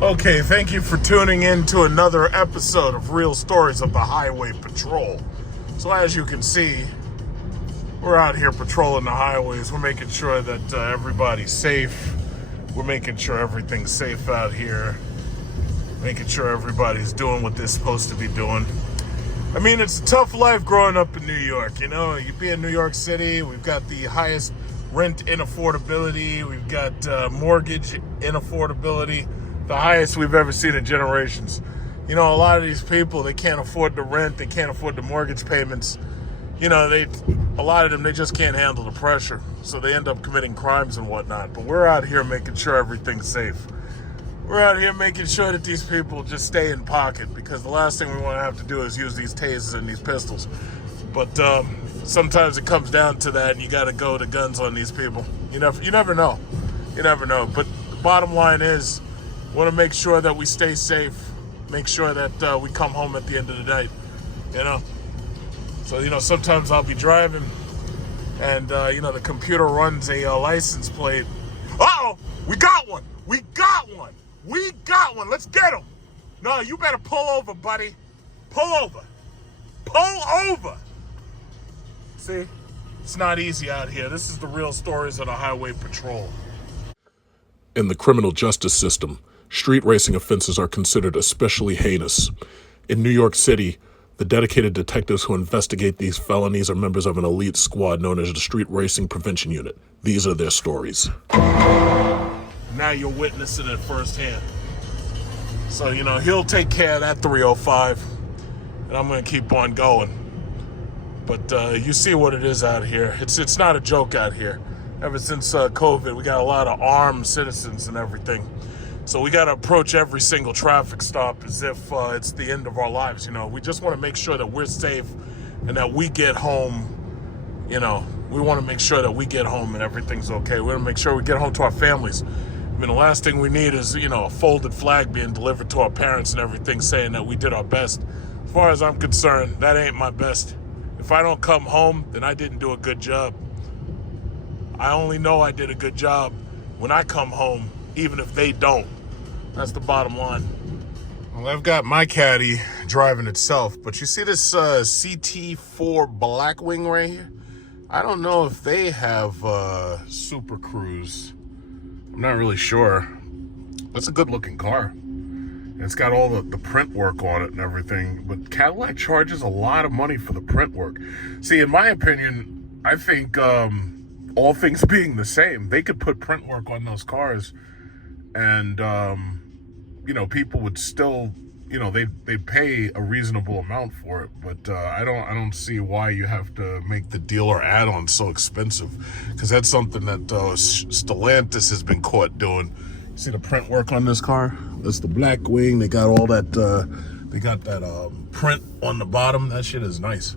Okay, thank you for tuning in to another episode of Real Stories of the Highway Patrol. So as you can see, we're out here patrolling the highways. We're making sure that everybody's safe. We're making sure everything's safe out here. Making sure everybody's doing what they're supposed to be doing. I mean, it's a tough life growing up in New York. You know, you be in New York City, we've got the highest rent inaffordability. We've got mortgage inaffordability. The highest we've ever seen in generations. You know, a lot of these people, they can't afford the rent, they can't afford the mortgage payments. You know, a lot of them, they just can't handle the pressure. So they end up committing crimes and whatnot. But we're out here making sure everything's safe. We're out here making sure that these people just stay in pocket, because the last thing we want to have to do is use these tasers and these pistols. But sometimes it comes down to that, and you got to go to guns on these people. You never know. You never know. But the bottom line is, want to make sure that we stay safe, make sure that we come home at the end of the night, you know. So, you know, sometimes I'll be driving and, you know, the computer runs a license plate. Uh-oh, we got one. Let's get him. No, you better pull over, buddy. Pull over. See, it's not easy out here. This is the real stories of the Highway Patrol. In the criminal justice system, street racing offenses are considered especially heinous. In New York City, the dedicated detectives who investigate these felonies are members of an elite squad known as the Street Racing Prevention Unit. These are their stories. Now you're witnessing it firsthand. So, you know, he'll take care of that 305, and I'm going to keep on going. But you see what it is out here. It's not a joke out here. Ever since COVID, we got a lot of armed citizens and everything. So we got to approach every single traffic stop as if it's the end of our lives, you know. We just want to make sure that we're safe and that we get home, you know. We want to make sure that we get home and everything's okay. We want to make sure we get home to our families. I mean, the last thing we need is, you know, a folded flag being delivered to our parents and everything saying that we did our best. As far as I'm concerned, that ain't my best. If I don't come home, then I didn't do a good job. I only know I did a good job when I come home, even if they don't. That's the bottom line. Well, I've got my caddy driving itself, but you see this CT4 Blackwing right here? I don't know if they have Super Cruise. I'm not really sure. That's a good looking car. And it's got all the print work on it and everything, but Cadillac charges a lot of money for the print work. See, in my opinion, I think all things being the same, they could put print work on those cars and you know, people would still, you know, they'd pay a reasonable amount for it. But I don't see why you have to make the dealer add-on so expensive, because that's something that Stellantis has been caught doing. You see the print work on this car? That's the Blackwing. They got all that print on the bottom. That shit is nice.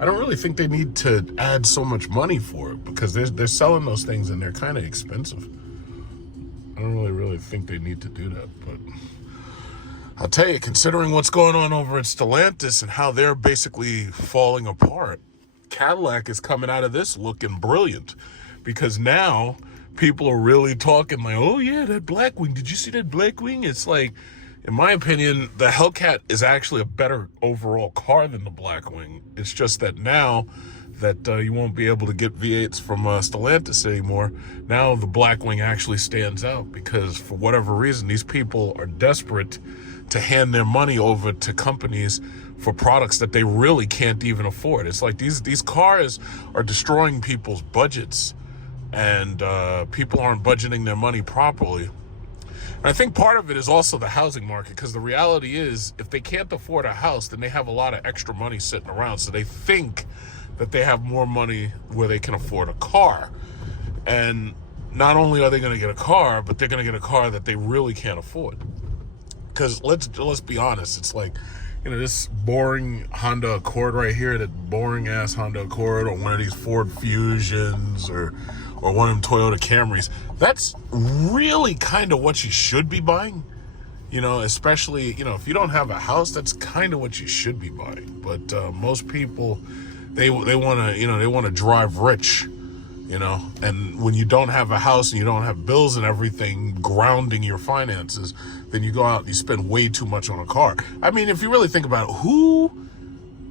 I don't really think they need to add so much money for it, because they're selling those things and they're kind of expensive. I don't really think they need to do that, but I'll tell you, considering what's going on over at Stellantis and how they're basically falling apart, Cadillac is coming out of this looking brilliant, because now people are really talking like, oh yeah, that Blackwing, did you see that Blackwing? It's like, in my opinion, the Hellcat is actually a better overall car than the Blackwing. It's just that now that you won't be able to get V8s from Stellantis anymore, now the Blackwing actually stands out, because for whatever reason, these people are desperate to hand their money over to companies for products that they really can't even afford. It's like these cars are destroying people's budgets, and people aren't budgeting their money properly. And I think part of it is also the housing market, because the reality is, if they can't afford a house, then they have a lot of extra money sitting around. So they think that they have more money where they can afford a car. And not only are they going to get a car, but they're going to get a car that they really can't afford. Because let's be honest, it's like, you know, this boring Honda Accord right here, that boring ass Honda Accord, or one of these Ford Fusions, or one of them Toyota Camrys, that's really kind of what you should be buying. You know, especially, you know, if you don't have a house, that's kind of what you should be buying. But most people, they want to, you know, they want to drive rich. you know? And when you don't have a house and you don't have bills and everything grounding your finances, then you go out and you spend way too much on a car. I mean, if you really think about it, who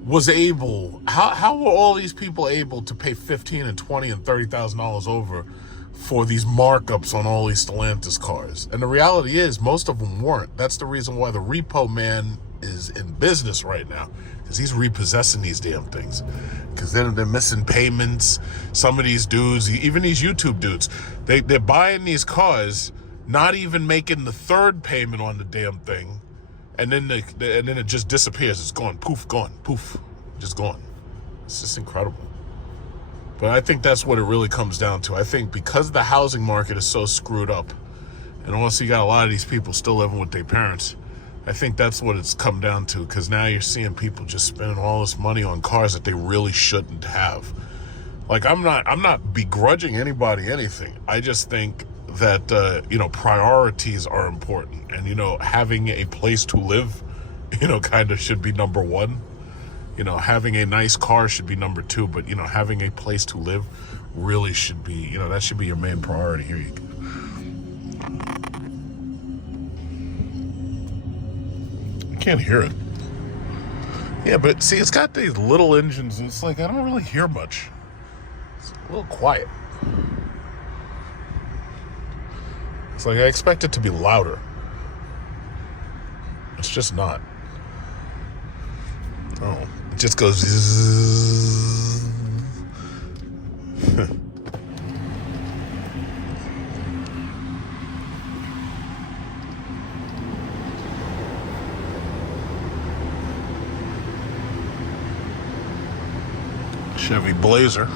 was able, how were all these people able to pay $15,000 and $20,000 and $30,000 over for these markups on all these Stellantis cars? And the reality is, most of them weren't. That's the reason why the repo man is in business right now, because he's repossessing these damn things. Because they're missing payments. Some of these dudes, even these YouTube dudes, they're buying these cars, not even making the third payment on the damn thing, and then it just disappears. It's gone, poof, gone, poof, just gone. It's just incredible. But I think that's what it really comes down to. I think because the housing market is so screwed up, and also you got a lot of these people still living with their parents, I think that's what it's come down to, because now you're seeing people just spending all this money on cars that they really shouldn't have. Like, I'm not begrudging anybody anything. I just think that, priorities are important. And, having a place to live, kind of should be number one. Having a nice car should be number two. But, having a place to live really should be, that should be your main priority. Here you go. Can't hear it. Yeah, but see, it's got these little engines. It's like I don't really hear much. It's a little quiet. It's like I expect it to be louder. It's just not. Oh, it just goes zzz. Chevy Blazer.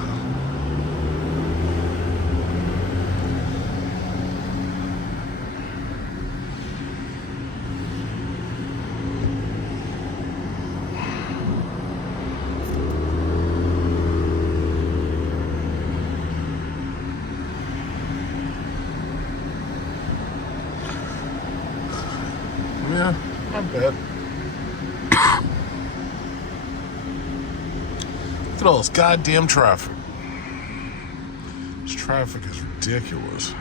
Yeah, not bad. Look at all this goddamn traffic. This traffic is ridiculous.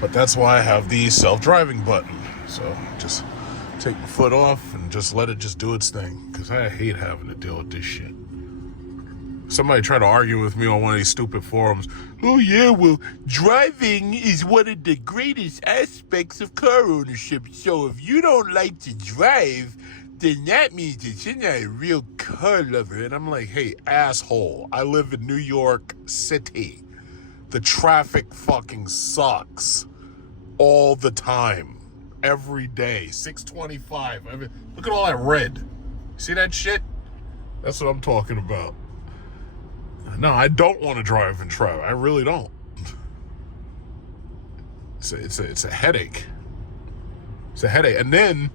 But that's why I have the self-driving button. So just take my foot off and just let it just do its thing. Because I hate having to deal with this shit. Somebody tried to argue with me on one of these stupid forums. Oh yeah, well, driving is one of the greatest aspects of car ownership. So if you don't like to drive, then that means that you're not a real car lover. And I'm like, hey, asshole, I live in New York City. The traffic fucking sucks all the time, every day. 625. I mean, look at all that red. See that shit? That's what I'm talking about. No, I don't want to drive in traffic. I really don't. It's a headache. It's a headache. And then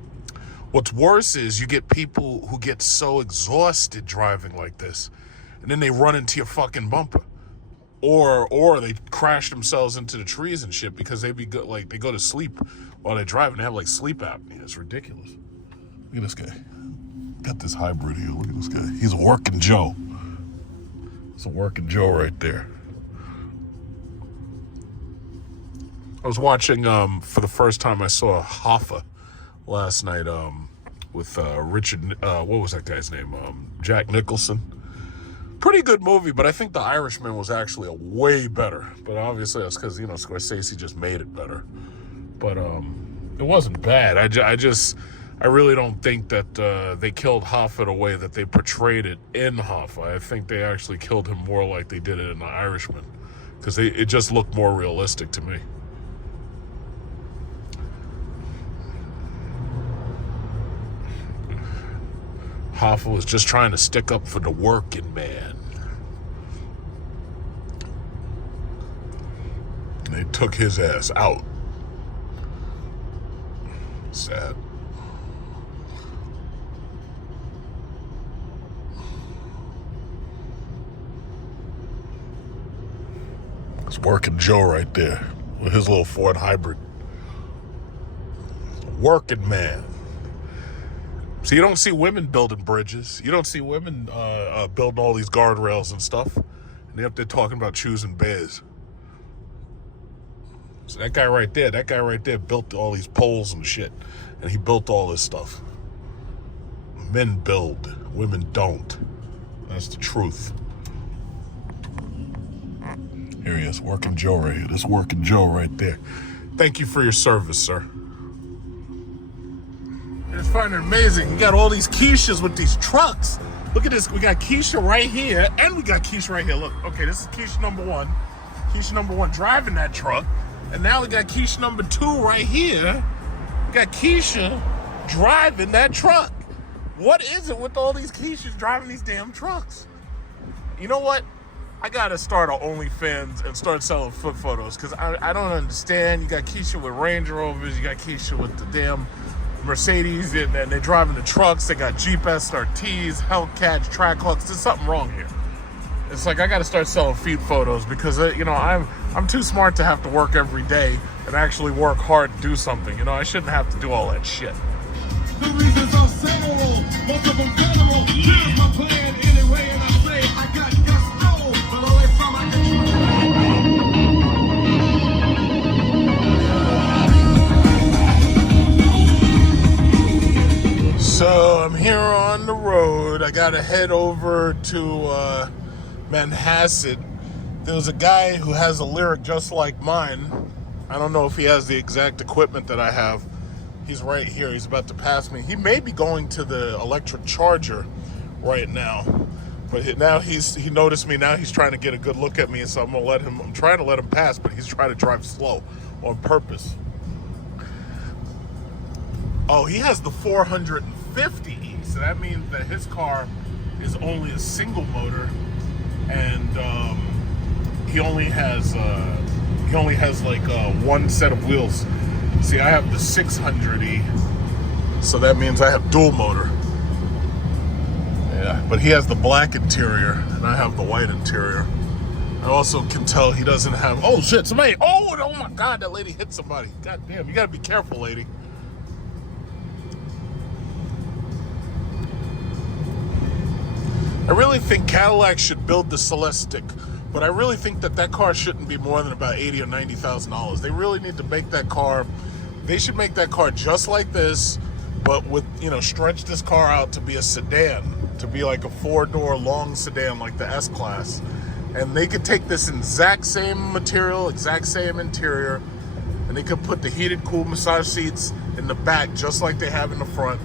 what's worse is you get people who get so exhausted driving like this, and then they run into your fucking bumper, or they crash themselves into the trees and shit because they go to sleep while they drive and they have like sleep apnea. It's ridiculous. Look at this guy. Got this hybrid here. Look at this guy. He's a working Joe. It's a working Joe right there. I was watching, for the first time I saw Hoffa last night, with Richard, what was that guy's name? Jack Nicholson. Pretty good movie, but I think The Irishman was actually a way better. But obviously that's because, Scorsese just made it better. But it wasn't bad. I really don't think that they killed Hoffa the way that they portrayed it in Hoffa. I think they actually killed him more like they did it in The Irishman, because it just looked more realistic to me. Hoffa was just trying to stick up for the working man. And they took his ass out. Sad. It's working Joe right there with his little Ford hybrid. Working man. So you don't see women building bridges. You don't see women building all these guardrails and stuff. And they're up there talking about choosing bears. So that guy right there built all these poles and shit. And he built all this stuff. Men build, women don't. That's the truth. Here he is, Working Joe right here. This Working Joe right there. Thank you for your service, sir. I just find it amazing. We got all these Keishas with these trucks. Look at this. We got Keisha right here, and we got Keisha right here. Look, okay, this is Keisha number one. Keisha number one driving that truck. And now we got Keisha number two right here. We got Keisha driving that truck. What is it with all these Keishas driving these damn trucks? You know what? I gotta start an OnlyFans and start selling foot photos, because I don't understand. You got Keisha with Range Rovers, you got Keisha with the damn Mercedes, and they're driving the trucks. They got Jeep SRTs, Hellcats, Trackhawks. There's something wrong here. It's like I gotta start selling feet photos, because I'm too smart to have to work every day and actually work hard to do something. I shouldn't have to do all that shit. The reasons are several, most of them federal. Here's my plan anyway, and I say I got gusto, but only from my. So I'm here on the road. I gotta head over to Manhasset. There's a guy who has a lyric just like mine. I don't know if he has the exact equipment that I have. He's right here. He's about to pass me. He may be going to the electric charger right now. But now he noticed me. Now he's trying to get a good look at me. So I'm trying to let him pass, but he's trying to drive slow on purpose. Oh, he has the 450E. So that means that his car is only a single motor, and he only has like one set of wheels. See, I have the 600E, so that means I have dual motor. Yeah, but he has the black interior, and I have the white interior. I also can tell he doesn't have... Oh, shit, somebody... Oh my God, that lady hit somebody. God damn, you gotta be careful, lady. I really think Cadillac should build the Celestiq, but I really think that car shouldn't be more than about $80,000 or $90,000. They really need to make that car... They should make that car just like this, but with, stretch this car out to be a sedan, to be like a 4-door long sedan like the S-Class. And they could take this exact same material, exact same interior, and they could put the heated, cool massage seats in the back just like they have in the front,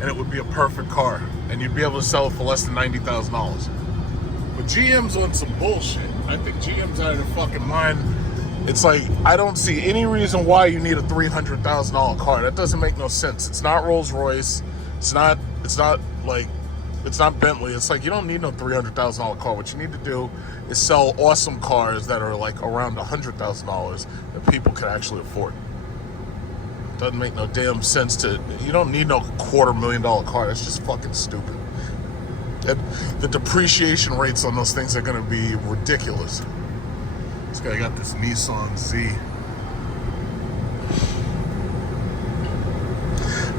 and it would be a perfect car. And you'd be able to sell it for less than $90,000. But GM's on some bullshit. I think GM's out of their fucking mind. It's like, I don't see any reason why you need a $300,000 car. That doesn't make no sense. It's not Rolls Royce. It's not Bentley. It's like, you don't need no $300,000 car. What you need to do is sell awesome cars that are like around $100,000 that people can actually afford. Doesn't make no damn sense you don't need no $250,000 car. That's just fucking stupid. And the depreciation rates on those things are gonna be ridiculous. This guy got this Nissan Z.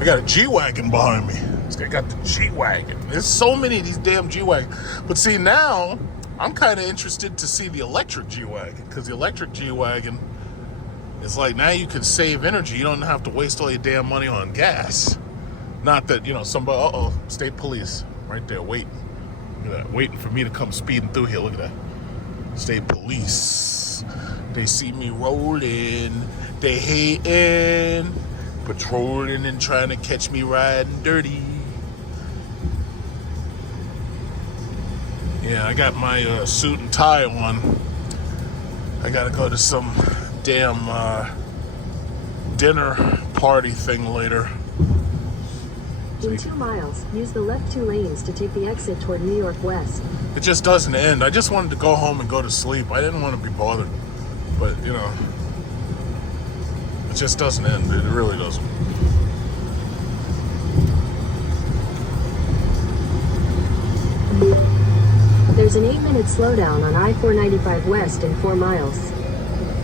I got a G-Wagon behind me. This guy got the G-Wagon. There's so many of these damn G-Wagons. But see, now, I'm kind of interested to see the electric G-Wagon, because the electric G-Wagon is like, now you can save energy. You don't have to waste all your damn money on gas. Not that, somebody, state police, right there, waiting. Look at that, waiting for me to come speeding through here. Look at that. State police. They see me rolling. They hating. Patrolling and trying to catch me riding dirty. Yeah, I got my suit and tie on. I gotta go to some damn dinner party thing later. In 2 miles, use the left 2 lanes to take the exit toward New York West. It just doesn't end. I just wanted to go home and go to sleep. I didn't want to be bothered. But, it just doesn't end. It really doesn't. There's an 8-minute slowdown on I-495 West in 4 miles.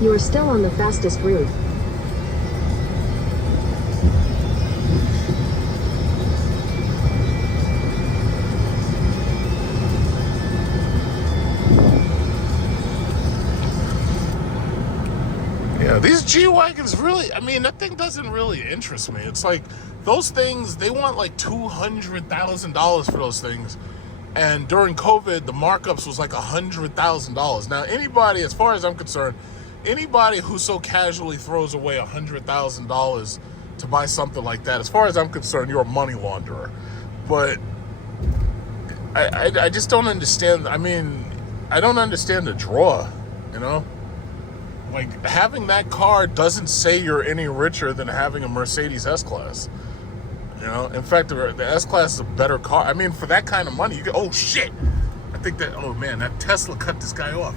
You are still on the fastest route. G-Wagons really, I mean, that thing doesn't really interest me. It's like, those things, they want like $200,000 for those things. And during COVID, the markups was like $100,000. Now, anybody, as far as I'm concerned, anybody who so casually throws away $100,000 to buy something like that, as far as I'm concerned, you're a money launderer. But I just don't understand. I mean, I don't understand the draw, you know? Like, having that car doesn't say you're any richer than having a Mercedes S-Class. You know, in fact, the S-Class is a better car. I mean, for that kind of money, you can, oh shit! I think that, oh man, that Tesla cut this guy off.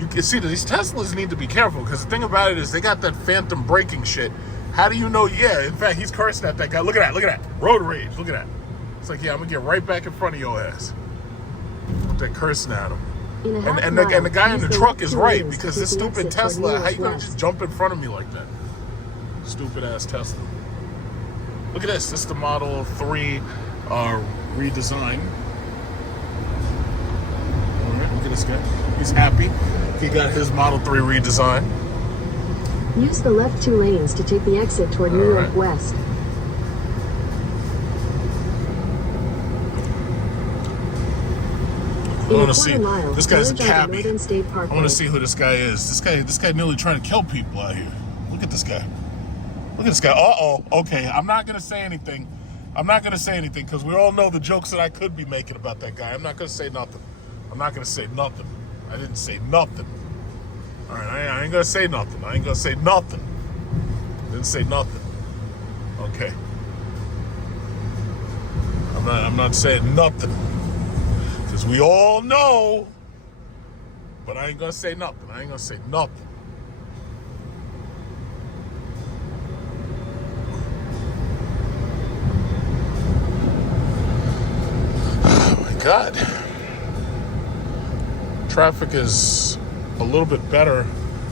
You can see that these Teslas need to be careful, because the thing about it is they got that phantom braking shit. How do you know? Yeah, in fact, he's cursing at that guy. Look at that, road rage, look at that. It's like, yeah, I'm gonna get right back in front of your ass. They're cursing at him. And the guy in the truck is right, because this stupid Tesla, how you gonna just jump in front of me like that? Stupid ass Tesla. Look at this. This is the Model 3 redesign. Alright, look at this guy. He's happy. He got his Model 3 redesign. Use the left 2 lanes to take the exit toward New York West. I want to see. This guy's a cabbie. I want to see who this guy is. This guy nearly trying to kill people out here. Look at this guy. Look at this guy. Uh-oh. Okay, I'm not going to say anything. I'm not going to say anything, because we all know the jokes that I could be making about that guy. I'm not going to say nothing. I'm not going to say nothing. I didn't say nothing. All right, I ain't going to say nothing. I ain't going to say nothing. Didn't say nothing. Okay. I'm not saying nothing. Because we all know. But I ain't going to say nothing. I ain't going to say nothing. God, traffic is a little bit better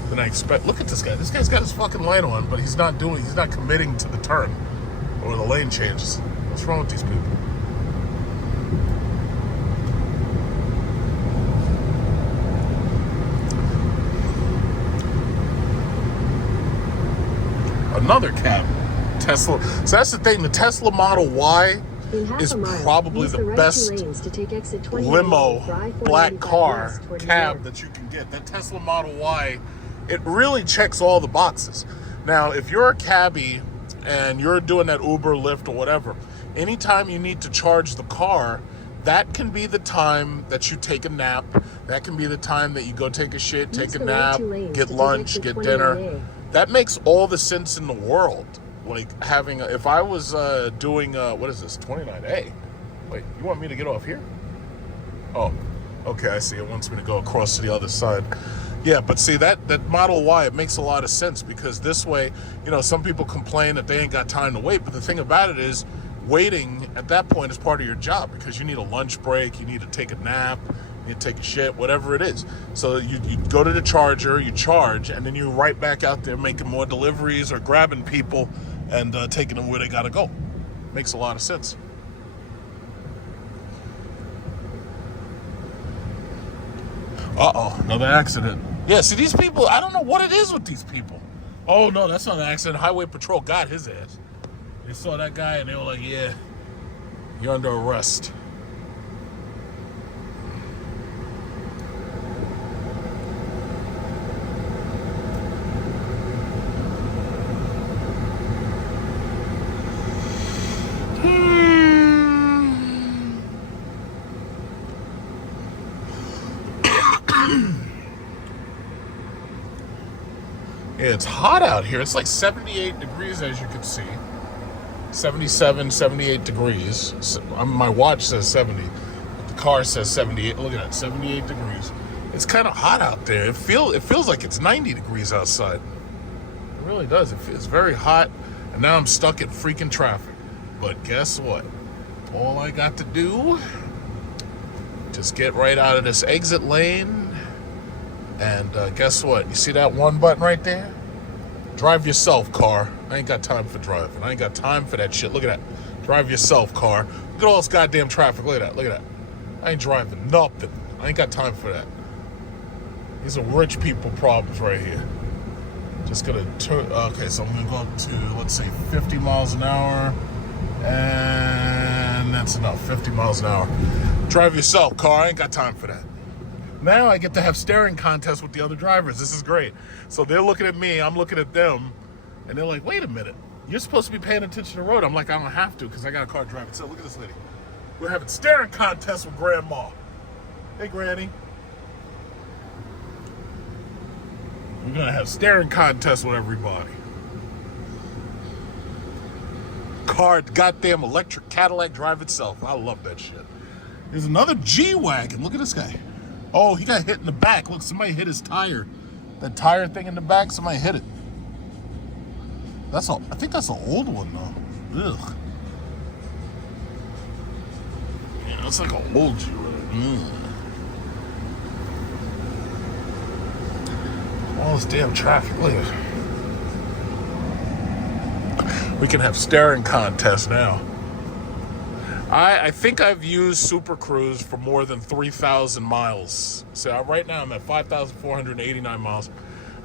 than I expect. Look at this guy. This guy's got his fucking light on, but he's not committing to the turn or the lane changes. What's wrong with these people? Another cab, Tesla. So that's the thing. The Tesla Model Y is probably the best limo black car cab that you can get. That Tesla Model Y, it really checks all the boxes. Now, if you're a cabbie and you're doing that Uber, Lyft, or whatever, anytime you need to charge the car, that can be the time that you take a nap. That can be the time that you go take a shit, take a nap, get lunch, get dinner. That makes all the sense in the world. Like having, if I was doing, what is this, 29A? Wait, you want me to get off here? Oh, okay, I see. It wants me to go across to the other side. Yeah, but see, that Model Y, it makes a lot of sense, because this way, you know, some people complain that they ain't got time to wait, but the thing about it is, waiting at that point is part of your job, because you need a lunch break, you need to take a nap, you need to take a shit, whatever it is. So you go to the charger, you charge, and then you're right back out there making more deliveries or grabbing people and taking them where they gotta go. Makes a lot of sense. Uh-oh, another accident. Yeah, see, these people, I don't know what it is with these people. Oh, no, that's not an accident. Highway Patrol got his ass. They saw that guy and they were like, yeah, you're under arrest. Yeah, it's hot out here. It's like 78 degrees, as you can see. 77, 78 degrees. My watch says 70. The car says 78. Look at that, 78 degrees. It's kind of hot out there. It feels like it's 90 degrees outside. It really does. It's very hot, and now I'm stuck in freaking traffic. But guess what? All I got to do, just get right out of this exit lane. And guess what? You see that one button right there? Drive yourself, car. I ain't got time for driving. I ain't got time for that shit. Look at that. Drive yourself, car. Look at all this goddamn traffic. Look at that. Look at that. I ain't driving nothing. I ain't got time for that. These are rich people problems right here. Just gonna turn. Okay, so I'm gonna go up to, let's say, 50 miles an hour, and that's enough. 50 miles an hour. Drive yourself, car. I ain't got time for that. Now I get to have staring contests with the other drivers. This is great. So they're looking at me, I'm looking at them, and they're like, "Wait a minute, you're supposed to be paying attention to the road." I'm like, "I don't have to because I got a car driving." So look at this lady. We're having staring contests with Grandma. Hey, Granny. We're gonna have staring contests with everybody. Car, goddamn electric Cadillac drive itself. I love that shit. There's another G-Wagon. Look at this guy. Oh, he got hit in the back. Look, somebody hit his tire. That tire thing in the back, somebody hit it. I think that's an old one though. Ugh. Yeah, it's like an old G-Wagon. All this damn traffic. Look at it. We can have staring contests now. I think I've used Super Cruise for more than 3,000 miles. So right now I'm at 5,489 miles.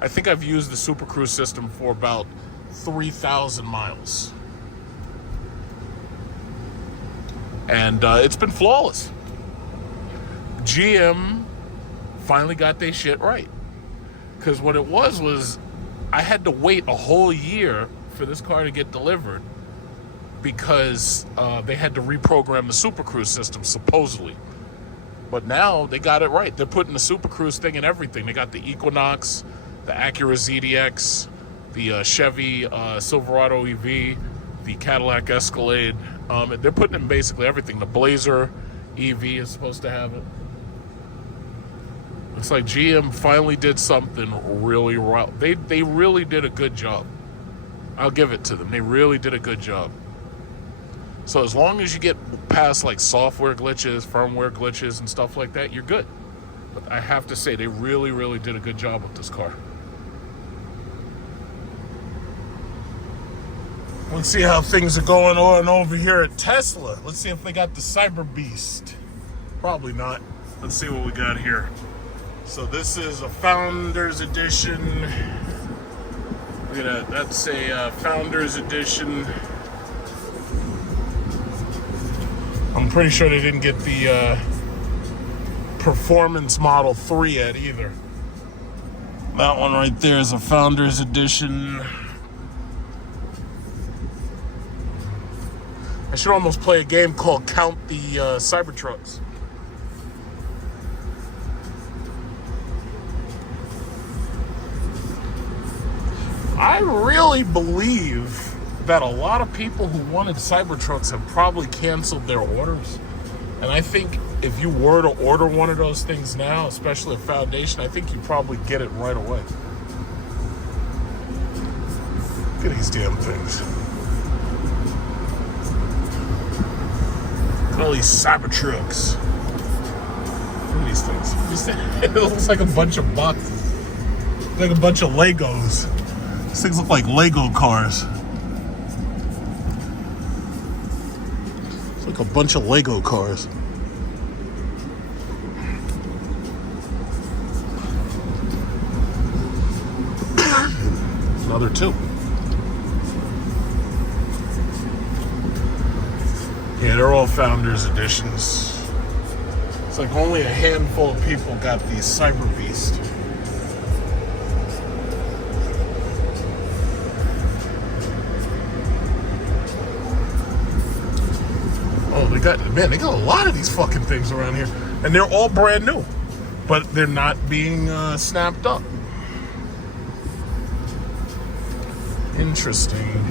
I think I've used the Super Cruise system for about 3,000 miles. And it's been flawless. GM finally got their shit right. Because what it was I had to wait a whole year for this car to get delivered because they had to reprogram the Super Cruise system, supposedly. But now they got it right. They're putting the Super Cruise thing in everything. They got the Equinox, the Acura ZDX, the Chevy Silverado EV, the Cadillac Escalade. They're putting in basically everything. The Blazer EV is supposed to have it. It's like GM finally did something really well. They really did a good job. I'll give it to them. They really did a good job. So as long as you get past like software glitches, firmware glitches, and stuff like that, you're good. But I have to say, they really, really did a good job with this car. Let's see how things are going on over here at Tesla. Let's see if they got the Cyber Beast. Probably not. Let's see what we got here. So this is a Founders Edition. Look at that. That's a Founders Edition. I'm pretty sure they didn't get the Performance Model 3 yet either. That one right there is a Founders Edition. I should almost play a game called Count the Cybertrucks. I really believe that a lot of people who wanted Cybertrucks have probably canceled their orders. And I think if you were to order one of those things now, especially a Foundation, I think you probably get it right away. Look at these damn things. Look at all these Cybertrucks. Look at these things. It looks like a bunch of boxes. It's like a bunch of Legos. These things look like Lego cars. It's like a bunch of Lego cars. Another two. Yeah, they're all Founders Editions. It's like only a handful of people got the Cyber Beast. They got a lot of these fucking things around here. And they're all brand new. But they're not being snapped up. Interesting.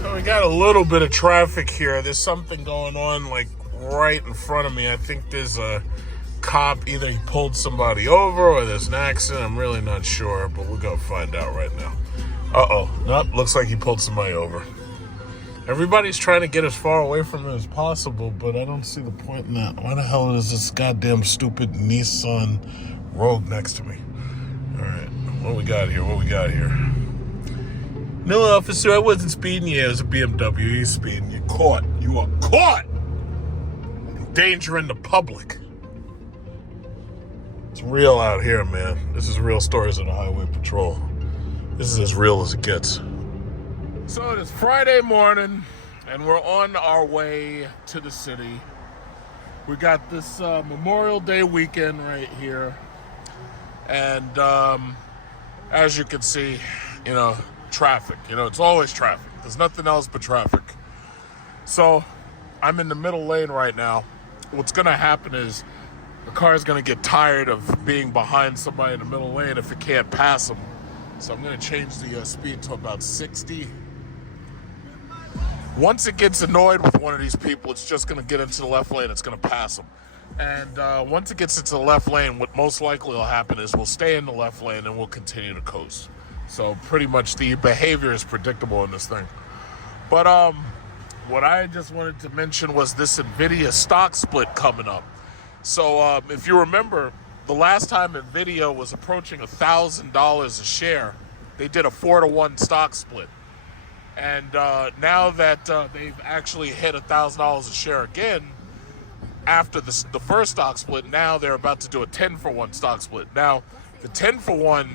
So we got a little bit of traffic here. There's something going on like right in front of me. I think there's a cop. Either he pulled somebody over or there's an accident. I'm really not sure, but we're going to find out right now. Uh-oh. Nope, looks like he pulled somebody over. Everybody's trying to get as far away from it as possible, but I don't see the point in that. Why the hell is this goddamn stupid Nissan Rogue next to me? All right, what we got here? No, officer, I wasn't speeding. Yeah, it was a BMW. He's speeding. You're caught. You are caught! Endangering the public. It's real out here, man. This is real stories of the highway patrol. This is as real as it gets. So it is Friday morning, and we're on our way to the city. We got this Memorial Day weekend right here. And as you can see, traffic. It's always traffic. There's nothing else but traffic. So I'm in the middle lane right now. What's going to happen is the car is going to get tired of being behind somebody in the middle lane if it can't pass them. So I'm going to change the speed to about 60. Once it gets annoyed with one of these people, it's just going to get into the left lane. It's going to pass them. And once it gets into the left lane, what most likely will happen is we'll stay in the left lane and we'll continue to coast. So pretty much the behavior is predictable in this thing. But what I just wanted to mention was this NVIDIA stock split coming up. So if you remember, the last time NVIDIA was approaching $1,000 a share, they did a 4-to-1 stock split. And now that they've actually hit $1,000 a share again, after the first stock split, now they're about to do a 10-for-1 stock split. Now, the 10-for-1,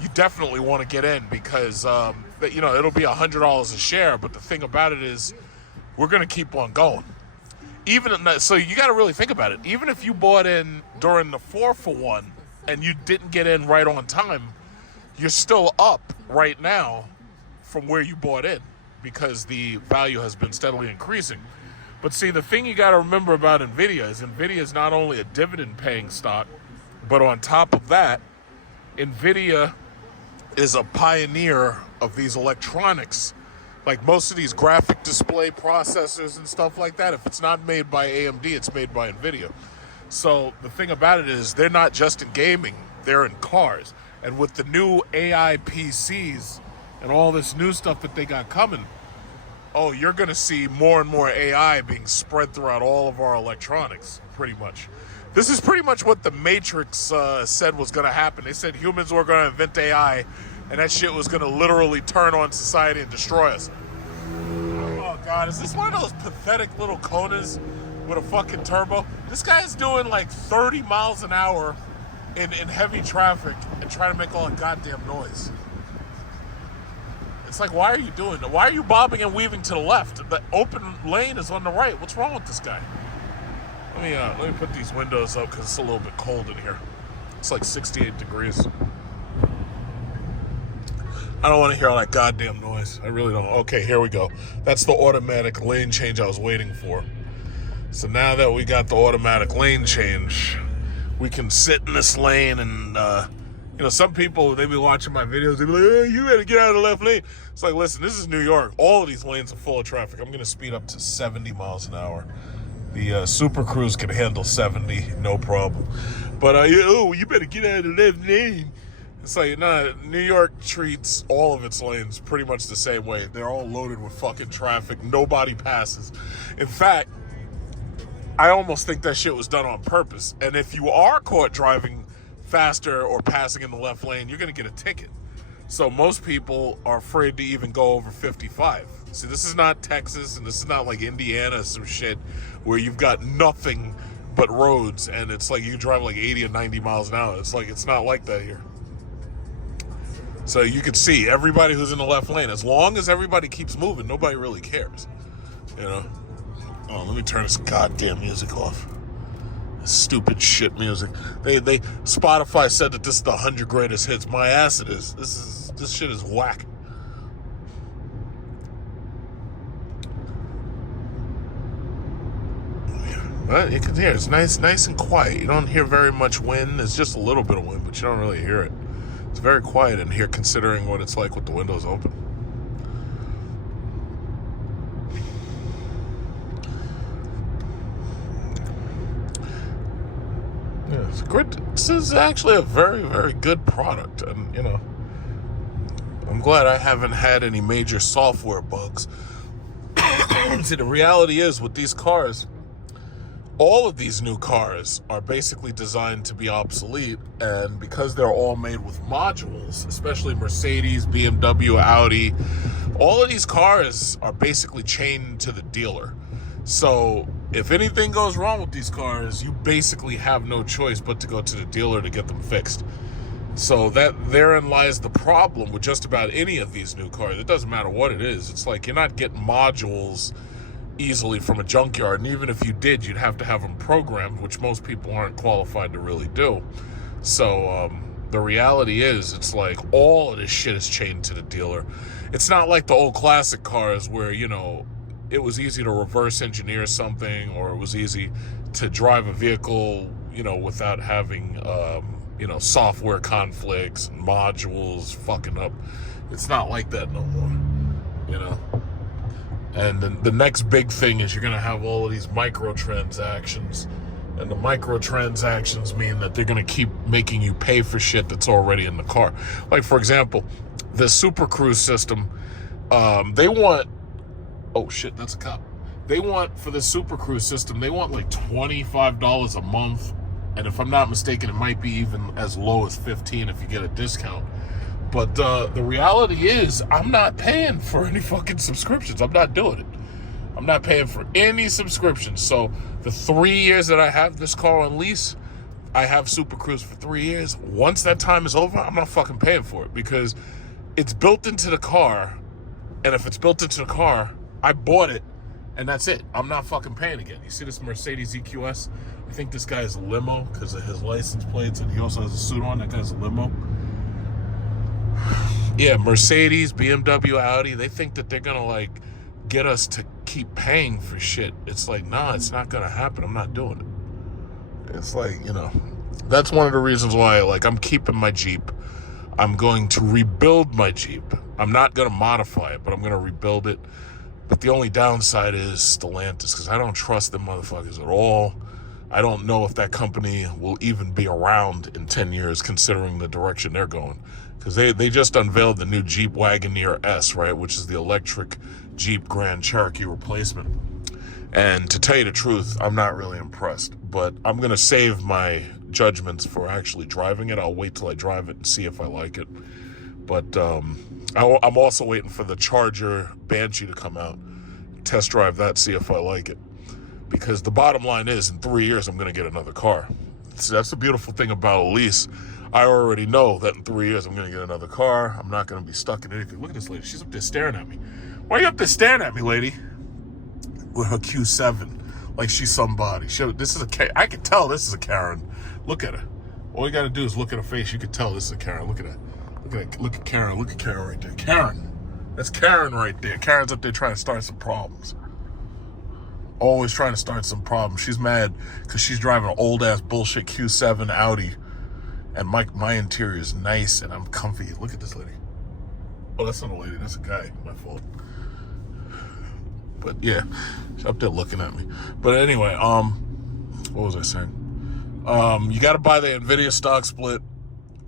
you definitely want to get in because, it'll be $100 a share. But the thing about it is we're going to keep on going. So you got to really think about it. Even if you bought in during the 4-for-1 and you didn't get in right on time, you're still up right now from where you bought in because the value has been steadily increasing. But see, the thing you got to remember about NVIDIA is not only a dividend-paying stock, but on top of that, NVIDIA is a pioneer of these electronics. Like most of these graphic display processors and stuff like that, if it's not made by AMD, it's made by NVIDIA. So the thing about it is they're not just in gaming, they're in cars. And with the new AI PCs and all this new stuff that they got coming, you're going to see more and more AI being spread throughout all of our electronics, pretty much. This is pretty much what the Matrix said was going to happen. They said humans were going to invent AI, and that shit was going to literally turn on society and destroy us. Oh, God, is this one of those pathetic little Konas with a fucking turbo? This guy is doing like 30 miles an hour in heavy traffic and trying to make all that goddamn noise. It's like, why are you doing that? Why are you bobbing and weaving to the left? The open lane is on the right. What's wrong with this guy? Let me put these windows up because it's a little bit cold in here. It's like 68 degrees. I don't want to hear all that goddamn noise. I really don't. Okay, here we go. That's the automatic lane change I was waiting for. So now that we got the automatic lane change, we can sit in this lane and, some people, they be watching my videos, they be like, hey, you better get out of the left lane. It's like, listen, this is New York. All of these lanes are full of traffic. I'm going to speed up to 70 miles an hour. The Super Cruise can handle 70, no problem. But, you better get out of the left lane. It's like, New York treats all of its lanes pretty much the same way. They're all loaded with fucking traffic. Nobody passes. In fact, I almost think that shit was done on purpose. And if you are caught driving faster or passing in the left lane, you're going to get a ticket. So most people are afraid to even go over 55. See, this is not Texas and this is not like Indiana or some shit where you've got nothing but roads and it's like you drive like 80 or 90 miles an hour. It's like, it's not like that here. So you can see everybody who's in the left lane, as long as everybody keeps moving, nobody really cares. Oh, let me turn this goddamn music off. Stupid shit music. They Spotify said that this is the 100 greatest hits. My ass it is. This shit is whack. But you can hear it's nice and quiet. You don't hear very much wind. There's just a little bit of wind, but you don't really hear it. It's very quiet in here considering what it's like with the windows open. Yeah, it's good. This is actually a very, very good product. And, I'm glad I haven't had any major software bugs. See, the reality is with these cars, all of these new cars are basically designed to be obsolete, and because they're all made with modules, especially Mercedes, BMW, Audi, all of these cars are basically chained to the dealer. So if anything goes wrong with these cars, you basically have no choice but to go to the dealer to get them fixed. So therein lies the problem with just about any of these new cars. It doesn't matter what it is. It's like you're not getting modules easily from a junkyard, and even if you did, you'd have to have them programmed, which most people aren't qualified to really do. So the reality is, it's like all of this shit is chained to the dealer. It's not like the old classic cars where, you know, it was easy to reverse engineer something, or it was easy to drive a vehicle, you know, without having you know, software conflicts and modules fucking up. It's not like that no more, you know. And then the next big thing is you're going to have all of these microtransactions. And the microtransactions mean that they're going to keep making you pay for shit that's already in the car. Like, for example, the Super Cruise system, they want... Oh, shit, that's a cop. They want, for the Super Cruise system, they want like $25 a month. And if I'm not mistaken, it might be even as low as $15 if you get a discount. But the reality is, I'm not paying for any fucking subscriptions. I'm not doing it. I'm not paying for any subscriptions. So the 3 years that I have this car on lease, I have Super Cruise for 3 years. Once that time is over, I'm not fucking paying for it, because it's built into the car. And if it's built into the car, I bought it, and that's it. I'm not fucking paying again. You see this Mercedes EQS? I think this guy is a limo because of his license plates, and he also has a suit on. That guy's a limo. Yeah, Mercedes, BMW, Audi, they think that they're gonna like get us to keep paying for shit. It's like, nah, it's not gonna happen. I'm not doing it. It's like, you know, that's one of the reasons why, like, I'm keeping my Jeep. I'm going to rebuild my Jeep. I'm not gonna modify it, but I'm gonna rebuild it. But the only downside is Stellantis, because I don't trust them motherfuckers at all. I don't know if that company will even be around in 10 years, considering the direction they're going. Because they just unveiled the new Jeep Wagoneer S, right? Which is the electric Jeep Grand Cherokee replacement. And to tell you the truth, I'm not really impressed. But I'm going to save my judgments for actually driving it. I'll wait till I drive it and see if I like it. But I'm also waiting for the Charger Banshee to come out. Test drive that, see if I like it. Because the bottom line is, in 3 years, I'm going to get another car. So that's the beautiful thing about a lease. I already know that in 3 years, I'm going to get another car. I'm not going to be stuck in anything. Look at this lady. She's up there staring at me. Why are you up there staring at me, lady? With her Q7. Like she's somebody. I can tell this is a Karen. Look at her. All you got to do is look at her face. You can tell this is a Karen. Look at her. Look at Karen. Look at Karen right there. Karen. That's Karen right there. Karen's up there trying to start some problems. Always trying to start some problems. She's mad because she's driving an old-ass bullshit Q7 Audi. And my interior is nice and I'm comfy. Look at this lady. Oh, that's not a lady. That's a guy. My fault. But yeah, she's up there looking at me. But anyway, what was I saying? You got to buy the NVIDIA stock split.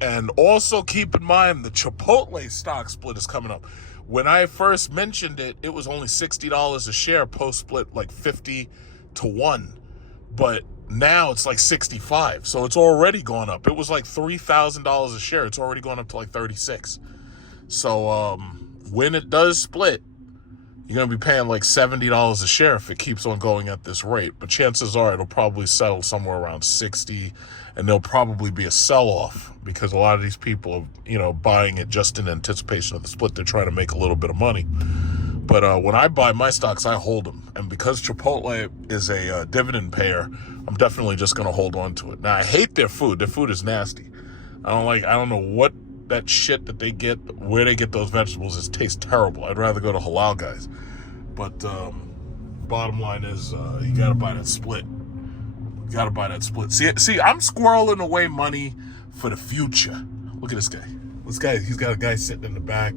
And also keep in mind the Chipotle stock split is coming up. When I first mentioned it, it was only $60 a share, post-split like 50 to 1. But now it's like 65. So it's already gone up. It was like $3,000 a share. It's already gone up to like 36. So when it does split, you're going to be paying like $70 a share if it keeps on going at this rate. But chances are it'll probably settle somewhere around 60, and there'll probably be a sell-off because a lot of these people are, you know, buying it just in anticipation of the split. They're trying to make a little bit of money. But when I buy my stocks, I hold them. And because Chipotle is a dividend payer, I'm definitely just going to hold on to it. Now, I hate their food. Their food is nasty. I don't know what that shit that they get, where they get those vegetables. It tastes terrible. I'd rather go to Halal Guys. But bottom line is, you got to buy that split. You got to buy that split. See, I'm squirreling away money for the future. Look at this guy. He's got a guy sitting in the back.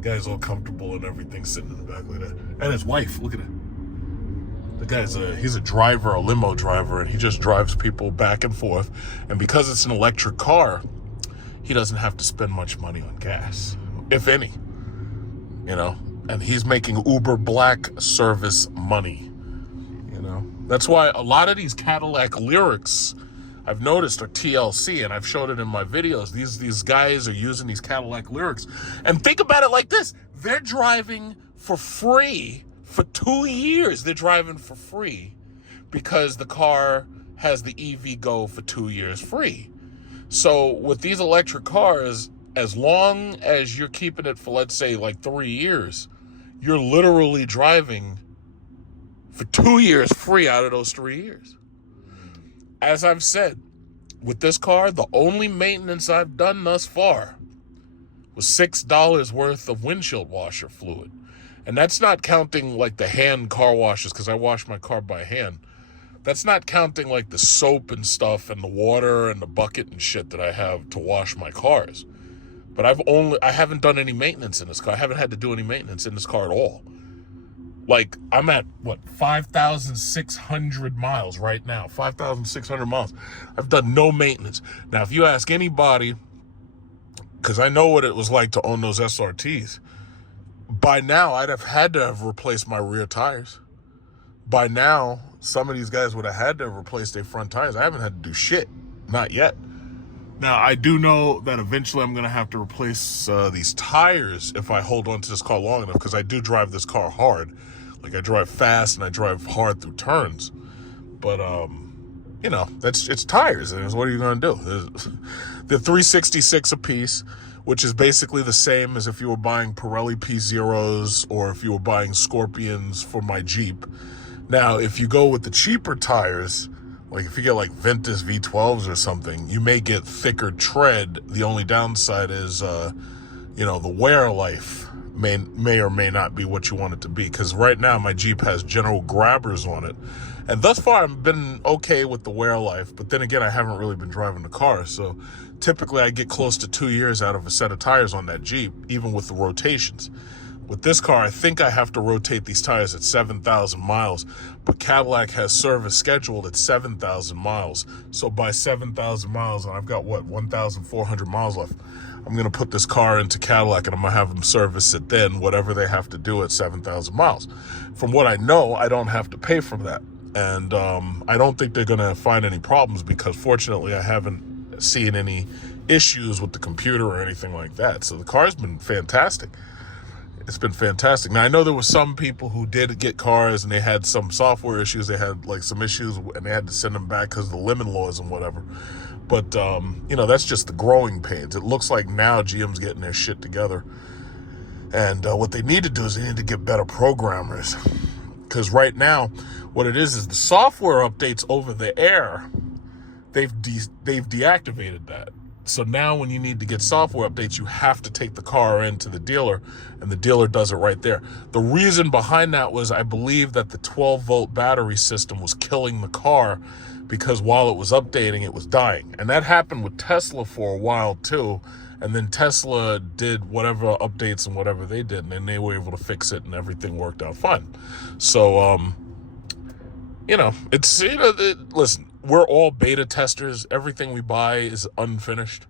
Guy's all comfortable and everything, sitting in the back like that. And his wife, look at it. The guy's he's a driver, a limo driver, and he just drives people back and forth. And because it's an electric car, he doesn't have to spend much money on gas, if any. You know, and he's making Uber Black service money. You know, that's why a lot of these Cadillac Lyrics I've noticed are TLC, and I've showed it in my videos. These guys are using these Cadillac Lyrics. And think about it like this. They're driving for free for 2 years. They're driving for free because the car has the EV Go for 2 years free. So with these electric cars, as long as you're keeping it for, let's say, like 3 years, you're literally driving for 2 years free out of those 3 years. As I've said, with this car, the only maintenance I've done thus far was $6 worth of windshield washer fluid. And that's not counting like the hand car washes, because I wash my car by hand. That's not counting like the soap and stuff and the water and the bucket and shit that I have to wash my cars. But I haven't done any maintenance in this car. I haven't had to do any maintenance in this car at all. Like, I'm at, 5,600 miles right now. 5,600 miles. I've done no maintenance. Now, if you ask anybody, because I know what it was like to own those SRTs, by now I'd have had to have replaced my rear tires. By now, some of these guys would have had to have replaced their front tires. I haven't had to do shit. Not yet. Now, I do know that eventually I'm going to have to replace these tires if I hold on to this car long enough, because I do drive this car hard. Like, I drive fast and I drive hard through turns. But, it's tires. And what are you going to do? They're $366 a piece, which is basically the same as if you were buying Pirelli P0s or if you were buying Scorpions for my Jeep. Now, if you go with the cheaper tires, like if you get like Ventus V12s or something, you may get thicker tread. The only downside is, the wear life may or may not be what you want it to be. Because right now my Jeep has general grabbers on it. And thus far I've been okay with the wear life. But then again, I haven't really been driving the car. So typically I get close to 2 years out of a set of tires on that Jeep, even with the rotations. With this car, I think I have to rotate these tires at 7,000 miles, but Cadillac has service scheduled at 7,000 miles. So by 7,000 miles, and I've got, 1,400 miles left, I'm going to put this car into Cadillac and I'm going to have them service it then, whatever they have to do at 7,000 miles. From what I know, I don't have to pay for that. And I don't think they're going to find any problems because fortunately I haven't seen any issues with the computer or anything like that. So the car's been fantastic. It's been fantastic. Now, I know there were some people who did get cars and they had some software issues. They had like some issues and they had to send them back because of the lemon laws and whatever. But, that's just the growing pains. It looks like now GM's getting their shit together. And what they need to do is they need to get better programmers. Because right now, what it is the software updates over the air, they've deactivated that. So now when you need to get software updates, you have to take the car into the dealer, and the dealer does it right there. The reason behind that was I believe that the 12-volt battery system was killing the car because while it was updating, it was dying. And that happened with Tesla for a while too. And then Tesla did whatever updates and whatever they did, and then they were able to fix it and everything worked out fine. So, listen, we're all beta testers. Everything we buy is unfinished.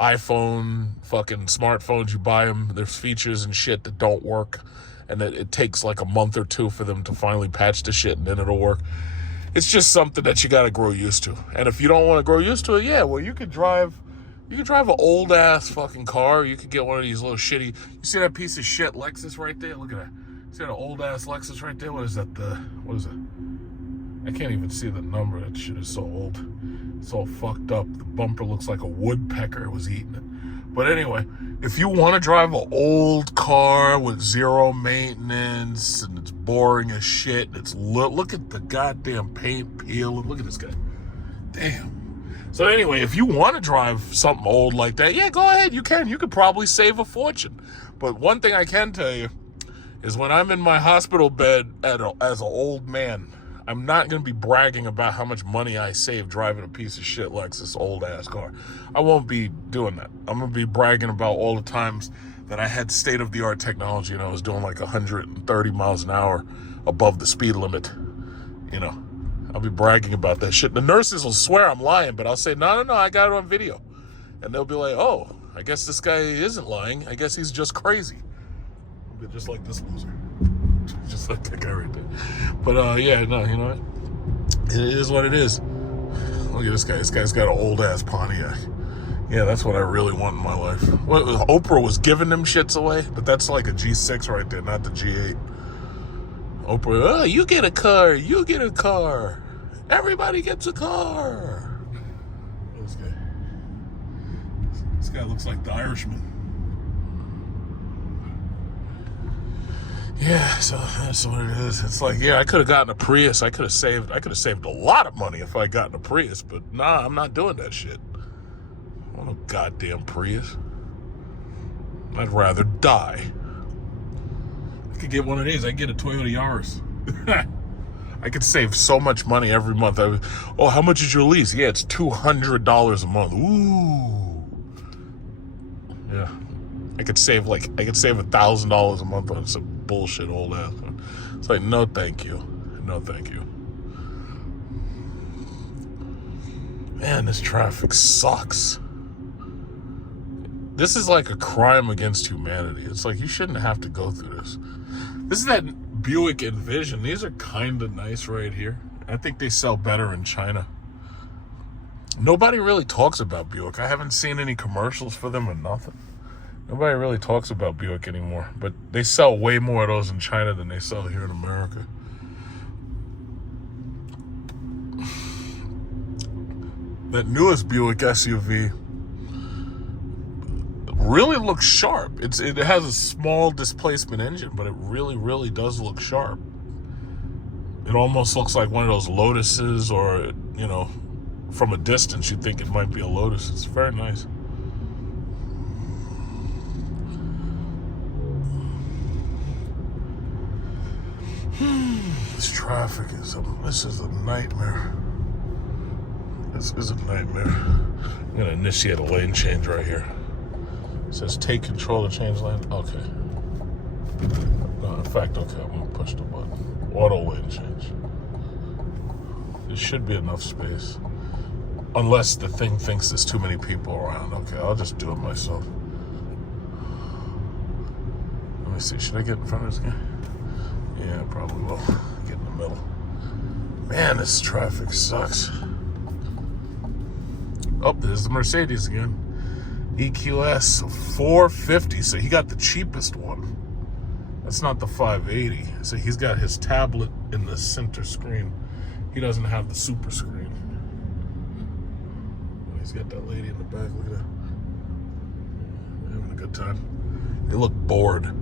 iPhone, fucking smartphones, you buy them, there's features and shit that don't work. And it takes like a month or two for them to finally patch the shit and then it'll work. It's just something that you got to grow used to. And if you don't want to grow used to it, you could drive an old ass fucking car. You could get one of these little shitty, you see that piece of shit Lexus right there? Look at that. See that old ass Lexus right there? What is that? What is it? I can't even see the number. That shit is so old. It's all fucked up. The bumper looks like a woodpecker was eating it. But anyway, if you want to drive an old car with zero maintenance and it's boring as shit, and it's look at the goddamn paint peel and look at this guy. Damn. So anyway, if you want to drive something old like that, yeah, go ahead. You can. You could probably save a fortune. But one thing I can tell you is when I'm in my hospital bed as an old man, I'm not going to be bragging about how much money I saved driving a piece of shit Lexus old-ass car. I won't be doing that. I'm going to be bragging about all the times that I had state-of-the-art technology and I was doing like 130 miles an hour above the speed limit. I'll be bragging about that shit. The nurses will swear I'm lying, but I'll say, no, I got it on video. And they'll be like, oh, I guess this guy isn't lying. I guess he's just crazy. I'll be just like this loser. Just like that guy right there. But you know what? It is what it is. Look at this guy. This guy's got an old ass Pontiac. Yeah, that's what I really want in my life. Oprah was giving them shits away, but that's like a G6 right there, not the G8. Oprah, you get a car. Everybody gets a car. This guy. This guy looks like the Irishman. Yeah, so that's what it is. It's like, yeah, I could have gotten a Prius. I could have saved a lot of money if I gotten a Prius, but nah, I'm not doing that shit. I want a goddamn Prius. I'd rather die. I could get one of these. I could get a Toyota Yaris. I could save so much money every month. Oh, how much is your lease? Yeah, it's $200 a month. Ooh. Yeah. I could save $1,000 a month on some bullshit old ass. It's like, no thank you. No thank you. Man, this traffic sucks. This is like a crime against humanity. It's like, you shouldn't have to go through this. This is that Buick Envision. These are kind of nice right here. I think they sell better in China. Nobody really talks about Buick. I haven't seen any commercials for them or nothing. Nobody really talks about Buick anymore, but they sell way more of those in China than they sell here in America. That newest Buick SUV really looks sharp. It has a small displacement engine, but it really, really does look sharp. It almost looks like one of those Lotuses, or, you know, from a distance you'd think it might be a Lotus. It's very nice. This traffic is a nightmare. This is a nightmare. I'm gonna initiate a lane change right here. It says take control to change lane. Okay. No, in fact, okay, I'm gonna push the button. Auto lane change. There should be enough space. Unless the thing thinks there's too many people around. Okay, I'll just do it myself. Let me see, should I get in front of this guy? Yeah, I probably will. Get in the middle. Man, this traffic sucks. Oh, there's the Mercedes again. EQS 450. So he got the cheapest one. That's not the 580. So he's got his tablet in the center screen. He doesn't have the super screen. He's got that lady in the back. Look at that. They're having a good time. They look bored.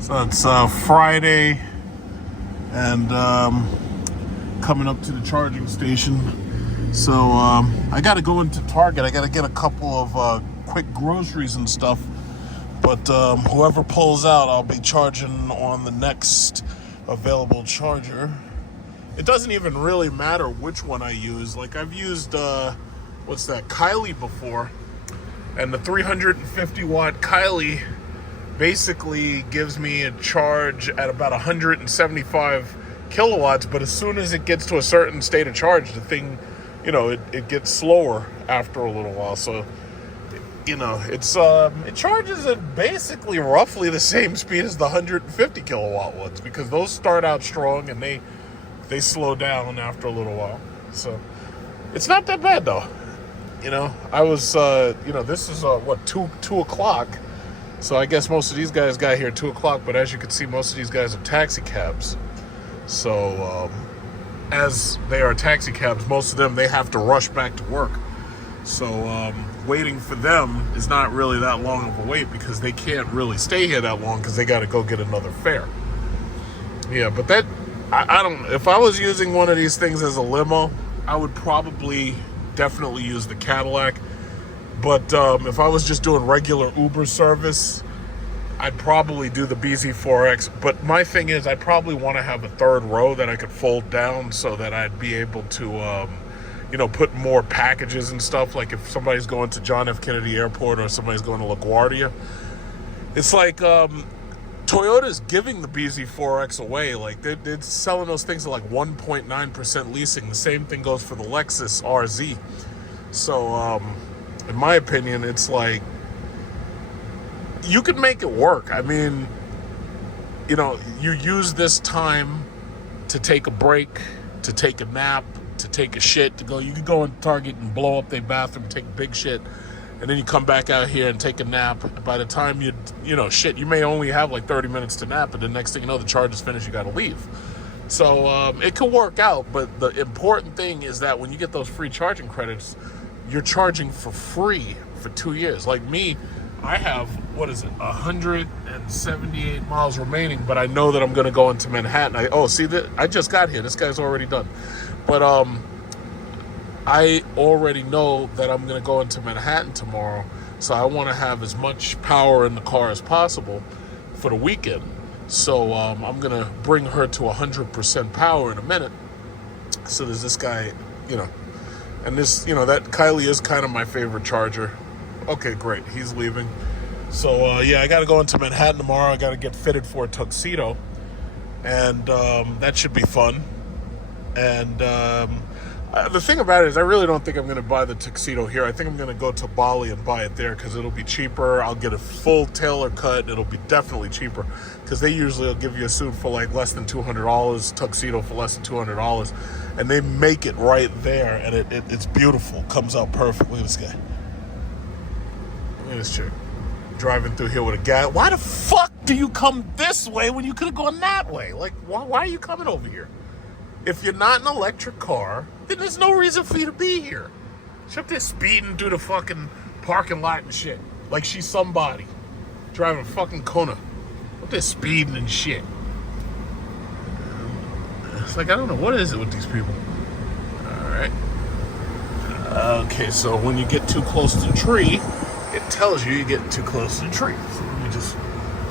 So it's Friday, and coming up to the charging station. So I got to go into Target. I got to get a couple of quick groceries and stuff. But whoever pulls out, I'll be charging on the next available charger. It doesn't even really matter which one I use. Like, I've used, Kylie before. And the 350 watt Kylie basically gives me a charge at about 175 kilowatts, but as soon as it gets to a certain state of charge, the thing, it gets slower after a little while. So, it charges at basically roughly the same speed as the 150 kilowatt ones, because those start out strong and they slow down after a little while. So it's not that bad though. I was, this is 2 o'clock. So I guess most of these guys got here at 2 o'clock, but as you can see, most of these guys are taxi cabs. So as they are taxi cabs, most of them, they have to rush back to work. So waiting for them is not really that long of a wait, because they can't really stay here that long because they got to go get another fare. Yeah, but I don't, if I was using one of these things as a limo, I would probably definitely use the Cadillac. But if I was just doing regular Uber service, I'd probably do the BZ4X. But my thing is, I probably want to have a third row that I could fold down so that I'd be able to, put more packages and stuff. Like if somebody's going to John F. Kennedy Airport or somebody's going to LaGuardia. It's like Toyota's giving the BZ4X away. Like they're selling those things at like 1.9% leasing. The same thing goes for the Lexus RZ. So, in my opinion, it's like, you could make it work. I mean, you use this time to take a break, to take a nap, to take a shit, you could go in Target and blow up their bathroom, take a big shit, and then you come back out here and take a nap. By the time you may only have like 30 minutes to nap, and the next thing you know, the charge is finished, you got to leave. So it could work out, but the important thing is that when you get those free charging credits, you're charging for free for 2 years. Like me, I have, 178 miles remaining, but I know that I'm going to go into Manhattan. I just got here. This guy's already done. But I already know that I'm going to go into Manhattan tomorrow, so I want to have as much power in the car as possible for the weekend. So I'm going to bring her to 100% power in a minute. So there's this guy, and this, that Kylie is kind of my favorite charger. Okay, great. He's leaving. So, I got to go into Manhattan tomorrow. I got to get fitted for a tuxedo. And that should be fun. And the thing about it is I really don't think I'm going to buy the tuxedo here. I think I'm going to go to Bali and buy it there because it'll be cheaper. I'll get a full tailor cut. And it'll be definitely cheaper because they usually will give you a suit for like less than $200, tuxedo for less than $200. And they make it right there. And it's beautiful. Comes out perfect. Look at this guy. Look at this chick driving through here with a gas. Why the fuck do you come this way when you could have gone that way? Like, why are you coming over here? If you're not an electric car, then there's no reason for you to be here. She's up there speeding through the fucking parking lot and shit. Like she's somebody. Driving a fucking Kona. Up there speeding and shit. It's like, I don't know. What is it with these people? Alright. Okay, so when you get too close to the tree, it tells you you're getting too close to the tree. So let me just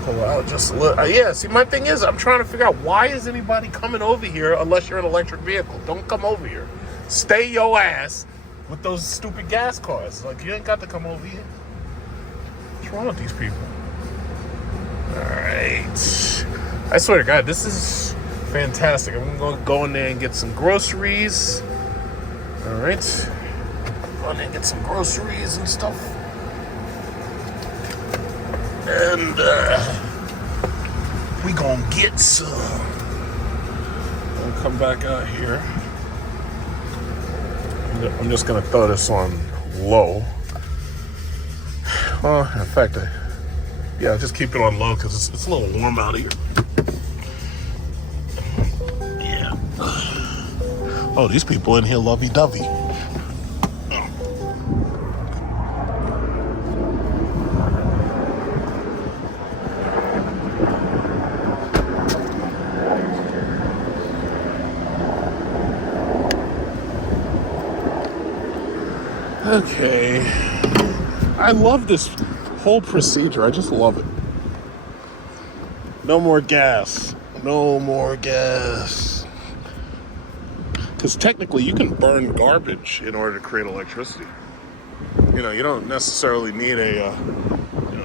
pull out just a little. See, my thing is, I'm trying to figure out why is anybody coming over here unless you're an electric vehicle. Don't come over here. Stay your ass with those stupid gas cars. Like, you ain't got to come over here. What's wrong with these people? Alright. I swear to God, this is fantastic. I'm going to go in there and get some groceries. Alright. Go in there and get some groceries and stuff. And we gonna get some. I'll come back out here. I'm just gonna throw this on low. In fact, just keep it on low because it's a little warm out here. Yeah. Oh, these people in here lovey-dovey. Okay, I love this whole procedure. I just love it. No more gas. No more gas. Because technically you can burn garbage in order to create electricity. You don't necessarily need a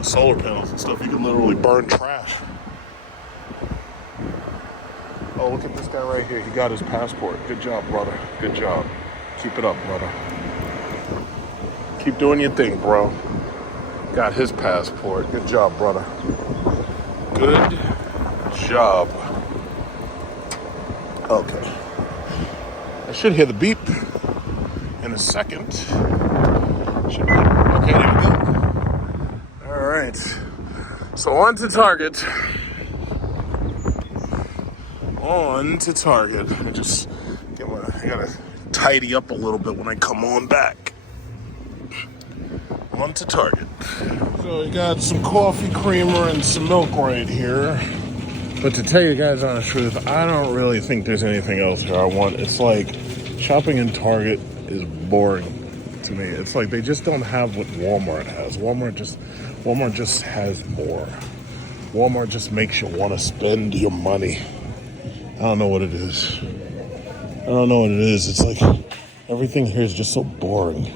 solar panels and stuff. You can literally burn trash. Oh, look at this guy right here. He got his passport. Good job, brother. Good job. Keep it up, brother. Keep doing your thing, bro. Got his passport. Good job, brother. Good job. Okay. I should hear the beep in a second. Okay, there we go. All right. So on to Target. On to Target. I gotta tidy up a little bit when I come on back. On to Target. So you got some coffee creamer and some milk right here. But to tell you guys the honest truth, I don't really think there's anything else here I want. It's like shopping in Target is boring to me. It's like they just don't have what Walmart has. Walmart just has more. Walmart just makes you want to spend your money. I don't know what it is. It's like everything here is just so boring.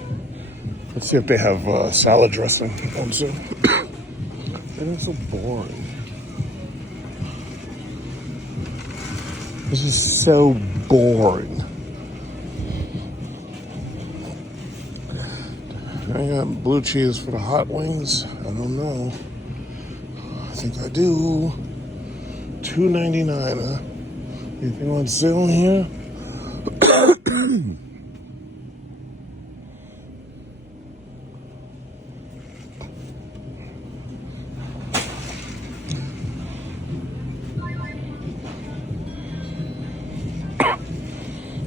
Let's see if they have salad dressing also. And it's so boring. This is so boring. I got blue cheese for the hot wings. I don't know. I think I do. $2.99, huh? Anything on sale here?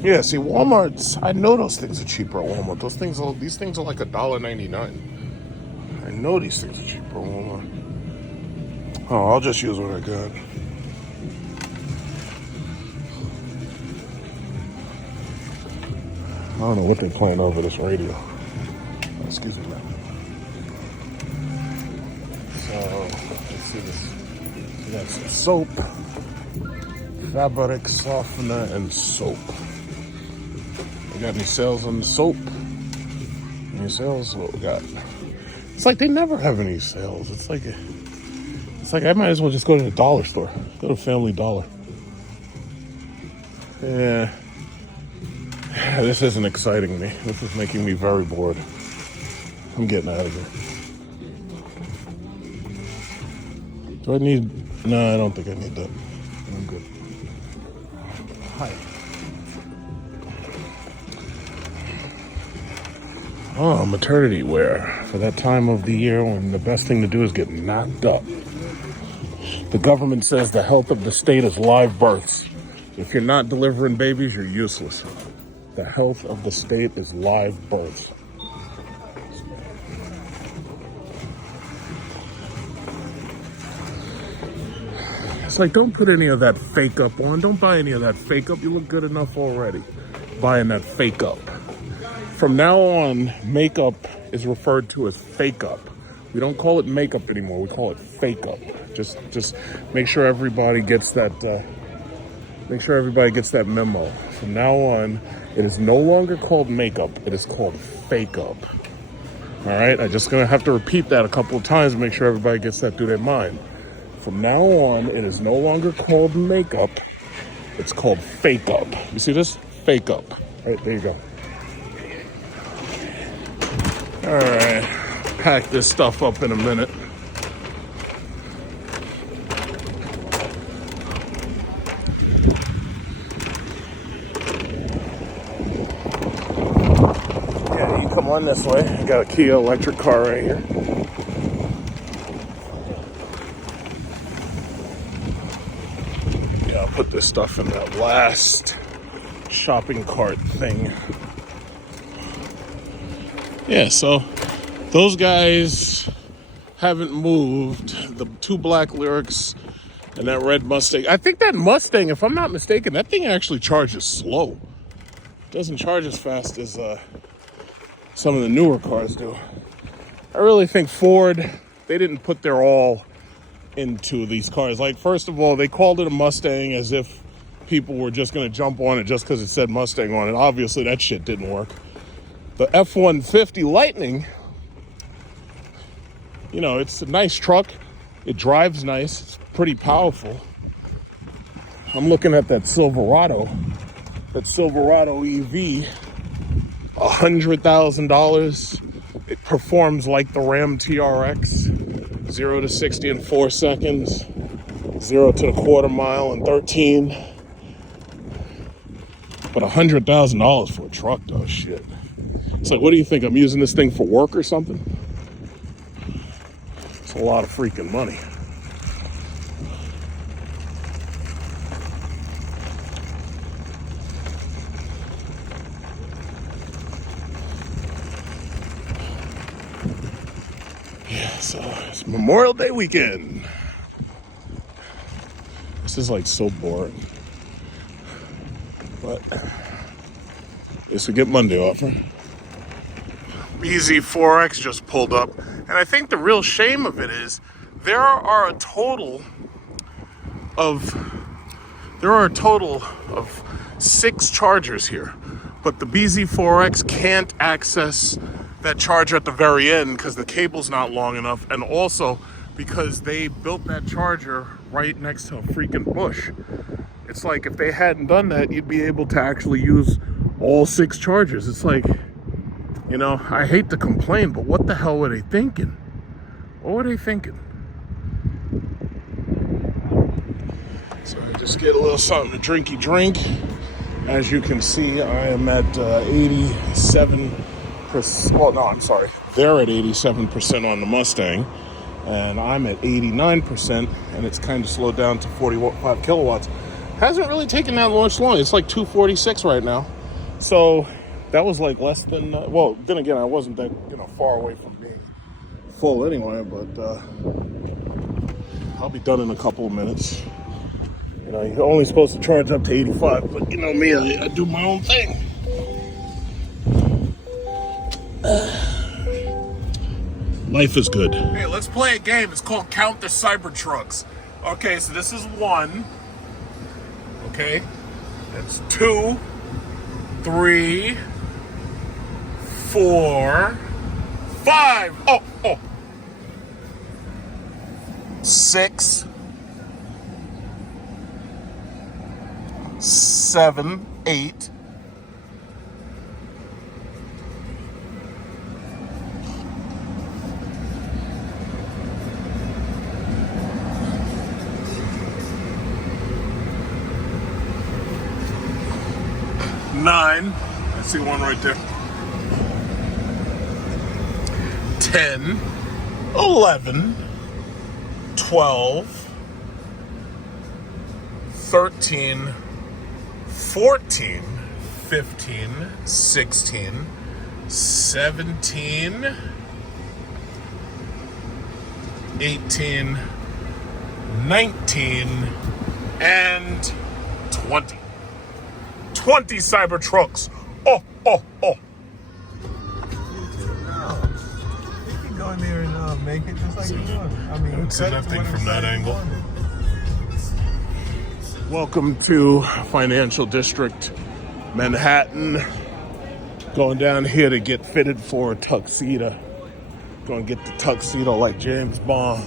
Yeah, see, Walmart's. I know those things are cheaper at Walmart. These things are like $1.99. I know these things are cheaper at Walmart. Oh, I'll just use what I got. I don't know what they're playing over this radio. Excuse me, man. So, let's see this. We got some soap, fabric softener, and soap. We got any sales on the soap? Any sales? What we got? It's like they never have any sales. It's like I might as well just go to the dollar store. Go to Family Dollar. Yeah. This isn't exciting me. This is making me very bored. I'm getting out of here. Do I need... No, I don't think I need that. I'm good. Hi. Oh, maternity wear. For that time of the year when the best thing to do is get knocked up. The government says the health of the state is live births. If you're not delivering babies, you're useless. The health of the state is live births. It's like, don't put any of that fake up on. Don't buy any of that fake up. You look good enough already buying that fake up. From now on, makeup is referred to as fake up. We don't call it makeup anymore. We call it fake up. Just make sure everybody gets that. Make sure everybody gets that memo. From now on, it is no longer called makeup. It is called fake up. All right? I'm just gonna have to repeat that a couple of times to make sure everybody gets that through their mind. From now on, it is no longer called makeup. It's called fake up. You see this? Fake up. All right, there you go. All right, pack this stuff up in a minute. Yeah, you come on this way. I got a Kia electric car right here. Yeah, I'll put this stuff in that last shopping cart thing. Yeah, so those guys haven't moved. The two black Lyrics and that red Mustang. I think that Mustang, if I'm not mistaken, that thing actually charges slow. It doesn't charge as fast as some of the newer cars do. I really think Ford, they didn't put their all into these cars. Like, first of all, they called it a Mustang as if people were just going to jump on it just because it said Mustang on it. Obviously, that shit didn't work. The F-150 Lightning, you know, it's a nice truck. It drives nice. It's pretty powerful. I'm looking at that Silverado EV, $100,000. It performs like the Ram TRX, 0 to 60 in 4 seconds, 0 to a quarter mile in 13. But $100,000 for a truck, though, shit. It's like, what do you think? I'm using this thing for work or something? It's a lot of freaking money. Yeah, so it's Memorial Day weekend. This is like so boring. But I guess we get Monday off, huh? BZ4X just pulled up, and I think the real shame of it is there are a total of 6 chargers here, but the BZ4X can't access that charger at the very end because the cable's not long enough, and also because they built that charger right next to a freaking bush. It's like, if they hadn't done that, you'd be able to actually use all 6 chargers. It's like, you know, I hate to complain, but what the hell were they thinking? What were they thinking? So I just get a little something to drink. As you can see, I am at 87%. Well, no, I'm sorry. They're at 87% on the Mustang, and I'm at 89%, and it's kind of slowed down to 45 kilowatts. Hasn't really taken that much long. It's like 2:46 right now. So that was like less than, well, then again, I wasn't that, far away from being full anyway, but I'll be done in a couple of minutes. You're only supposed to charge up to 85, but you know me, I do my own thing. Life is good. Hey, let's play a game. It's called Count the Cybertrucks. Okay, so this is 1. Okay, that's 2, 3, 4, 5. Oh. 6, 7, 8. 9. I see one right there. 10, 11, 12, 13, 14, 15, 16, 17, 18, 19, and 20. 20 Cybertrucks. Oh. You can go in there and make it just like you want. I mean, haven't seen that thing from that angle. Wanted. Welcome to Financial District, Manhattan. Going down here to get fitted for a tuxedo. Gonna get the tuxedo like James Bond.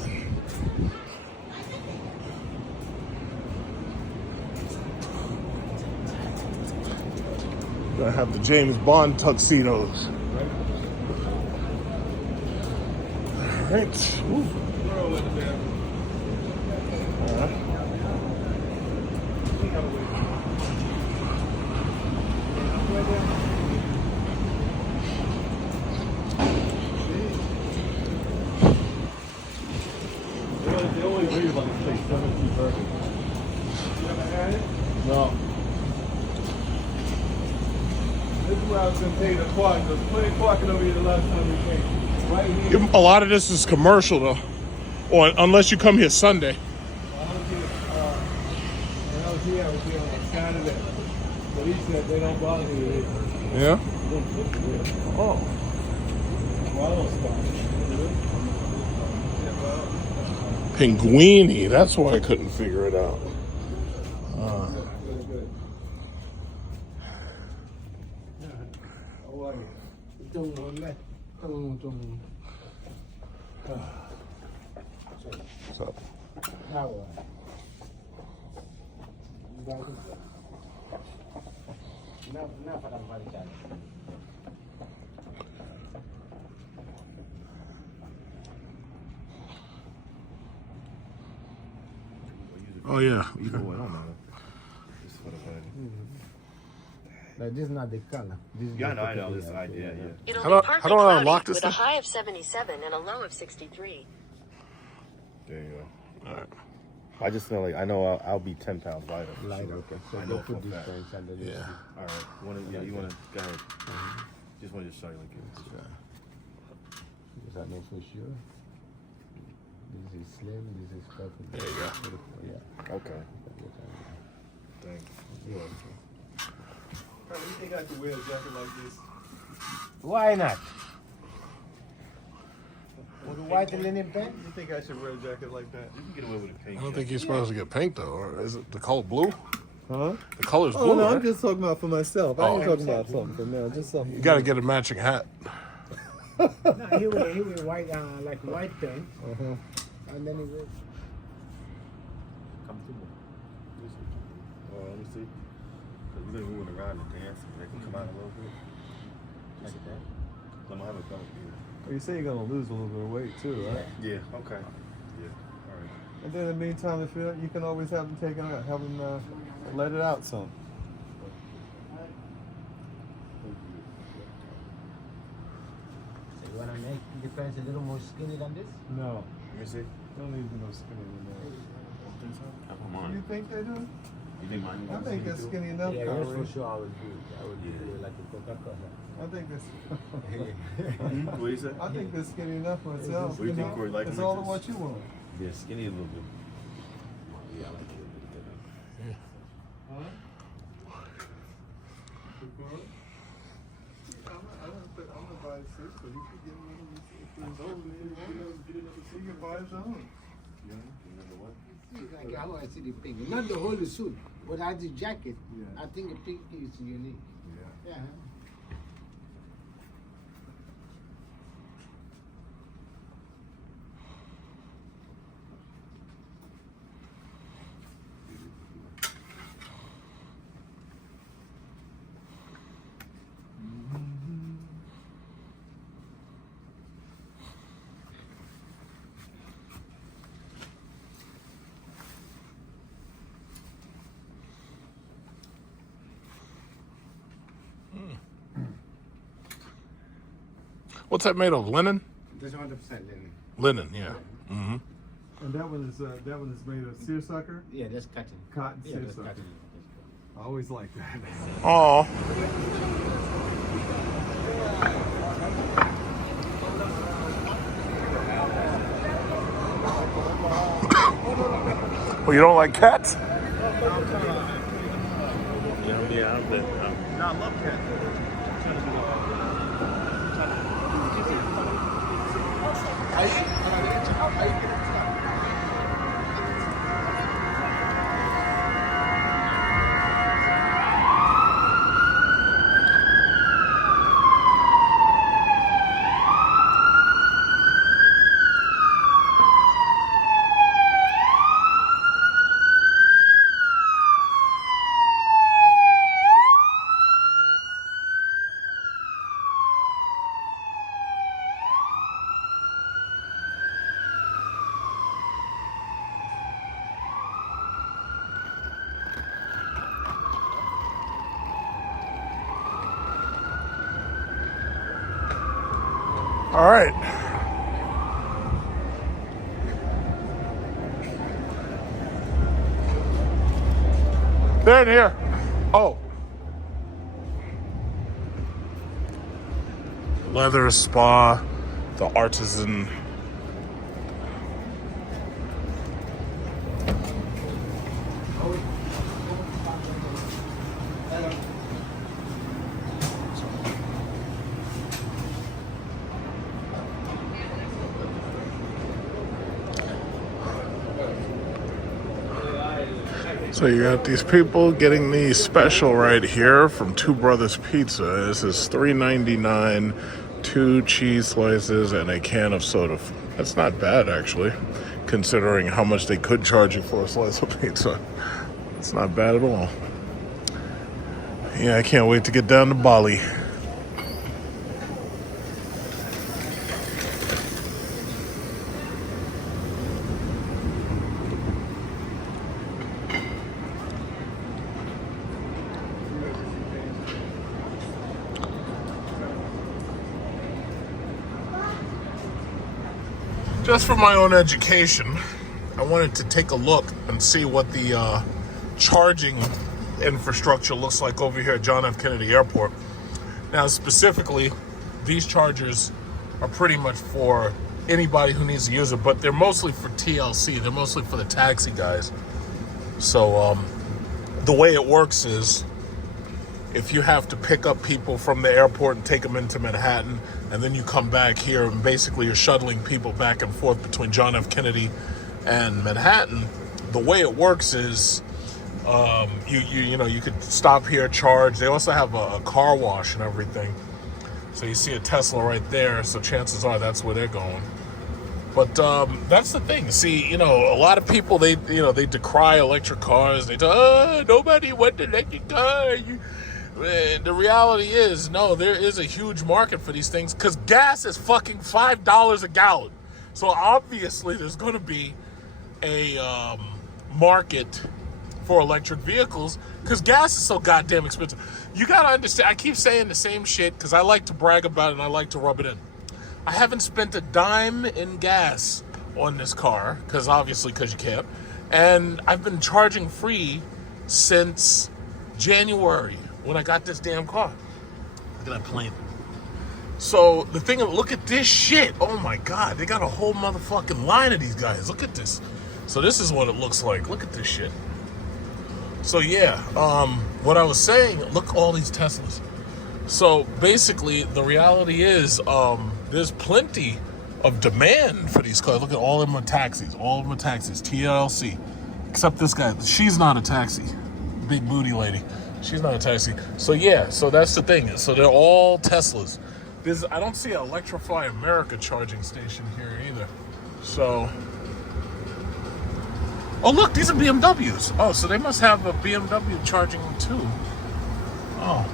Gonna have the James Bond tuxedos. All right. Ooh. They always read about this place, 17 burgers. You ever had it? No. This is where I was going to take the park. There was plenty of parking over here the last time we came. Right here. A lot of this is commercial though, or unless you come here Sunday. When I was here on a Saturday. But he said they don't bother me. Yeah. Oh. Well, Pinguini. That's why I couldn't figure it out. What's up? Oh yeah. Like, this is not the color. This is Yeah, the I know color. this idea. Yeah. It'll How be do- partly how do I cloudy unlock this with thing? a high of 77 and a low of 63. There you go. All right. I just know, I know I'll be 10 pounds lighter. Lighter, okay. So I they know put for a these fact. points under this. Yeah. All right. You want to go ahead? Just want to show you like this. Because I know for sure. This is slim, this is perfect. There you go. Yeah. Okay. Thanks. You're welcome. you think I could wear a jacket like this? Why not? With a white linen pant? You think I should wear a jacket like that? You can get away with a pink. I don't think you're supposed to get pink though, or is it the color blue? Huh? The color's blue. Oh, no, right? I'm just talking about for myself. I ain't Oh. talking about something for now. Just something. You got to get a matching hat. No, he wear white, like white pant. And then he wear. Comfortable. Oh, let me see. Because we're moving around and dancing. They can come out a little bit. Like that. I'm going to have a belt here. You say you're gonna lose a little bit of weight too, right? Yeah, okay. Yeah, all right. And then in the meantime, if you can always have them taken out, have them let it out some. So you wanna make the pants a little more skinny than this? No, Let me see. don't need no skinny in there. Have them on. You think they do? You think mine I think that's skinny enough, Yeah, Kyrie. yours for sure I would do. I would do like a Coca-Cola. I think that's. What do you say? I think that's skinny enough myself. What do you think, Corey? Like it's them all like of what you want. Yeah, skinny a little bit. Yeah, I like it a little bit. Huh? I'm gonna buy 6, but he could get another if it's over. He can buy his own. Like, how I see the pink. Not the whole suit, but I the jacket. Yeah. I think the pink is unique. Yeah. Yeah. What's that made of? Linen? That's 100% linen. Linen, yeah. And that one is made of seersucker, Yeah, that's cotton. cotton Yeah, that's seersucker. cotton. I always like that. Oh. Well, you don't like cats? Yeah, I'm dead. No, I love cats. All right. They're in here. Oh. Leather spa, the artisan. So you got these people getting the special right here from Two Brothers Pizza. This is $3.99, 2 cheese slices, and a can of soda. That's not bad, actually, considering how much they could charge you for a slice of pizza. It's not bad at all. Yeah, I can't wait to get down to Bali. Just for my own education, I wanted to take a look and see what the charging infrastructure looks like over here at John F. Kennedy Airport. Now, specifically, these chargers are pretty much for anybody who needs to use it, but they're mostly for TLC. They're mostly for the taxi guys. So the way it works is, if you have to pick up people from the airport and take them into Manhattan, and then you come back here and basically you're shuttling people back and forth between John F. Kennedy and Manhattan, the way it works is you could stop here, charge. They also have a car wash and everything. So you see a Tesla right there, so chances are that's where they're going. But that's the thing. See, a lot of people, they decry electric cars. They say, nobody wants an electric car. The reality is, no, there is a huge market for these things because gas is fucking $5 a gallon. So obviously there's going to be a market for electric vehicles because gas is so goddamn expensive. You got to understand, I keep saying the same shit because I like to brag about it and I like to rub it in. I haven't spent a dime in gas on this car because you can't. And I've been charging free since January when I got this damn car. Look at that plane. So the thing, look at this shit. Oh my God, they got a whole motherfucking line of these guys. Look at this. So this is what it looks like. Look at this shit. So yeah, what I was saying, look all these Teslas. So basically the reality is there's plenty of demand for these cars. Look at all of them are taxis. All of them are taxis, TLC. Except this guy, she's not a taxi. Big booty lady. She's not a taxi. So yeah, so that's the thing. So they're all Teslas. I don't see an Electrify America charging station here either. So, oh look, these are BMWs. Oh, so they must have a BMW charging too. Oh,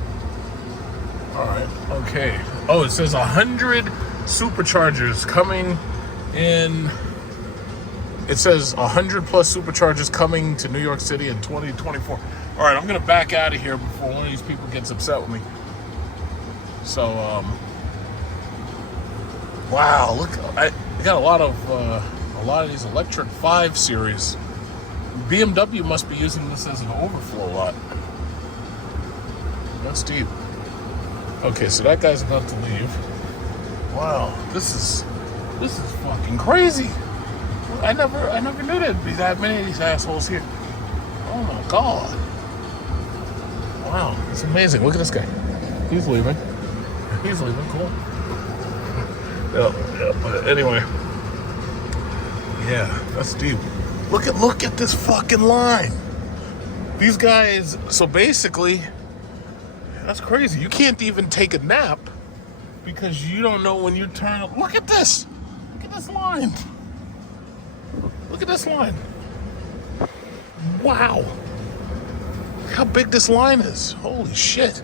all right, okay. Oh, it says 100 superchargers coming in. It says 100 plus superchargers coming to New York City in 2024. All right, I'm gonna back out of here before one of these people gets upset with me. So, wow, look, I got a lot of these electric 5 Series. BMW must be using this as an overflow lot. That's deep. Okay, so that guy's about to leave. Wow, this is fucking crazy. I never knew there'd be that many of these assholes here. Oh my God. Wow, it's amazing. Look at this guy. He's leaving. He's leaving. Cool. Yeah, but anyway. Yeah, that's deep. Look at this fucking line. These guys, so basically, that's crazy. You can't even take a nap because you don't know when you turn. Look at this. Look at this line. Look at this line. Wow. Look how big this line is. Holy shit.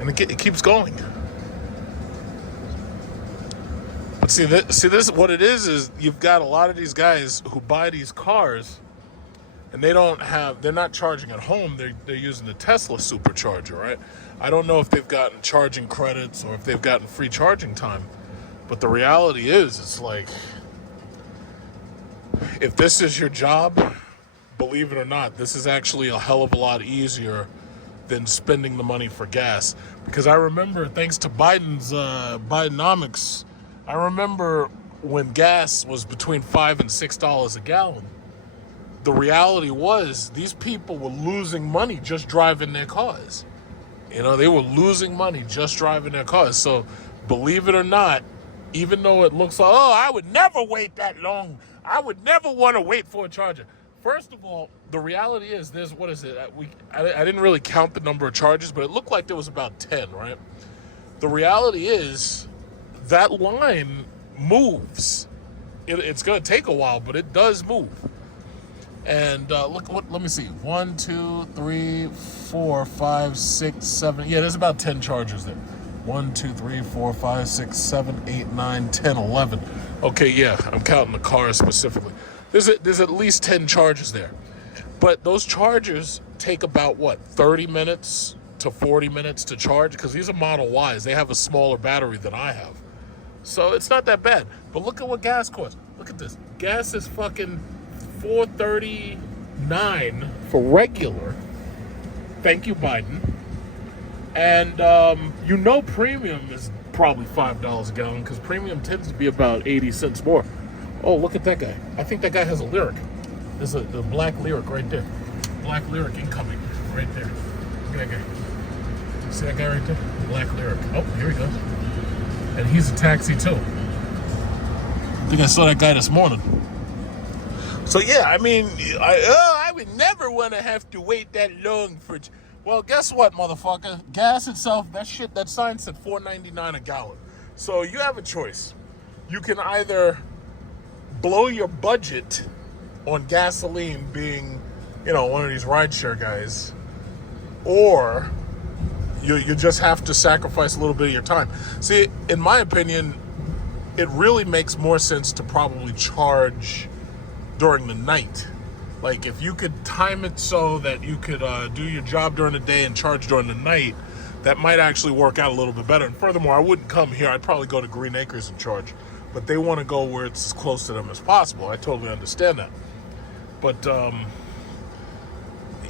And it keeps going. But see this, what it is you've got a lot of these guys who buy these cars and they're not charging at home. They're using the Tesla supercharger, right? I don't know if they've gotten charging credits or if they've gotten free charging time. But the reality is, it's like, if this is your job, believe it or not, this is actually a hell of a lot easier than spending the money for gas. Because I remember, thanks to Biden's Bidenomics, I remember when gas was between $5 and $6 a gallon. The reality was these people were losing money just driving their cars. You know, they were losing money just driving their cars. So believe it or not, even though it looks like, oh, I would never wait that long. I would never want to wait for a charger. First of all, the reality is there's, what is it? I didn't really count the number of charges, but it looked like there was about 10, right? The reality is that line moves. It's going to take a while, but it does move. And let me see. 1, 2, 3, 4, 5, 6, 7. Yeah, there's about 10 chargers there. 1, 2, 3, 4, 5, 6, 7, 8, 9, 10, 11. Okay, yeah, I'm counting the cars specifically. There's at least 10 chargers there. But those chargers take about, 30 minutes to 40 minutes to charge? Because these are Model Ys. They have a smaller battery than I have. So it's not that bad. But look at what gas costs. Look at this. Gas is fucking $4.39 for regular. Thank you, Biden. And premium is probably $5 a gallon because premium tends to be about 80 cents more. Oh, look at that guy. I think that guy has a Lyric. There's a black Lyric right there. Black Lyric incoming right there. Look at that guy. See that guy right there? Black Lyric. Oh, here he goes. And he's a taxi too. I think I saw that guy this morning. So yeah, I mean, I would never want to have to wait that long for. Well, guess what, motherfucker? Gas itself, that sign said $4.99 a gallon. So you have a choice. You can either blow your budget on gasoline, being, one of these rideshare guys, or you just have to sacrifice a little bit of your time. See, in my opinion, it really makes more sense to probably charge during the night. Like, if you could time it so that you could do your job during the day and charge during the night, that might actually work out a little bit better. And furthermore, I wouldn't come here. I'd probably go to Green Acres and charge. But they want to go where it's as close to them as possible. I totally understand that. But,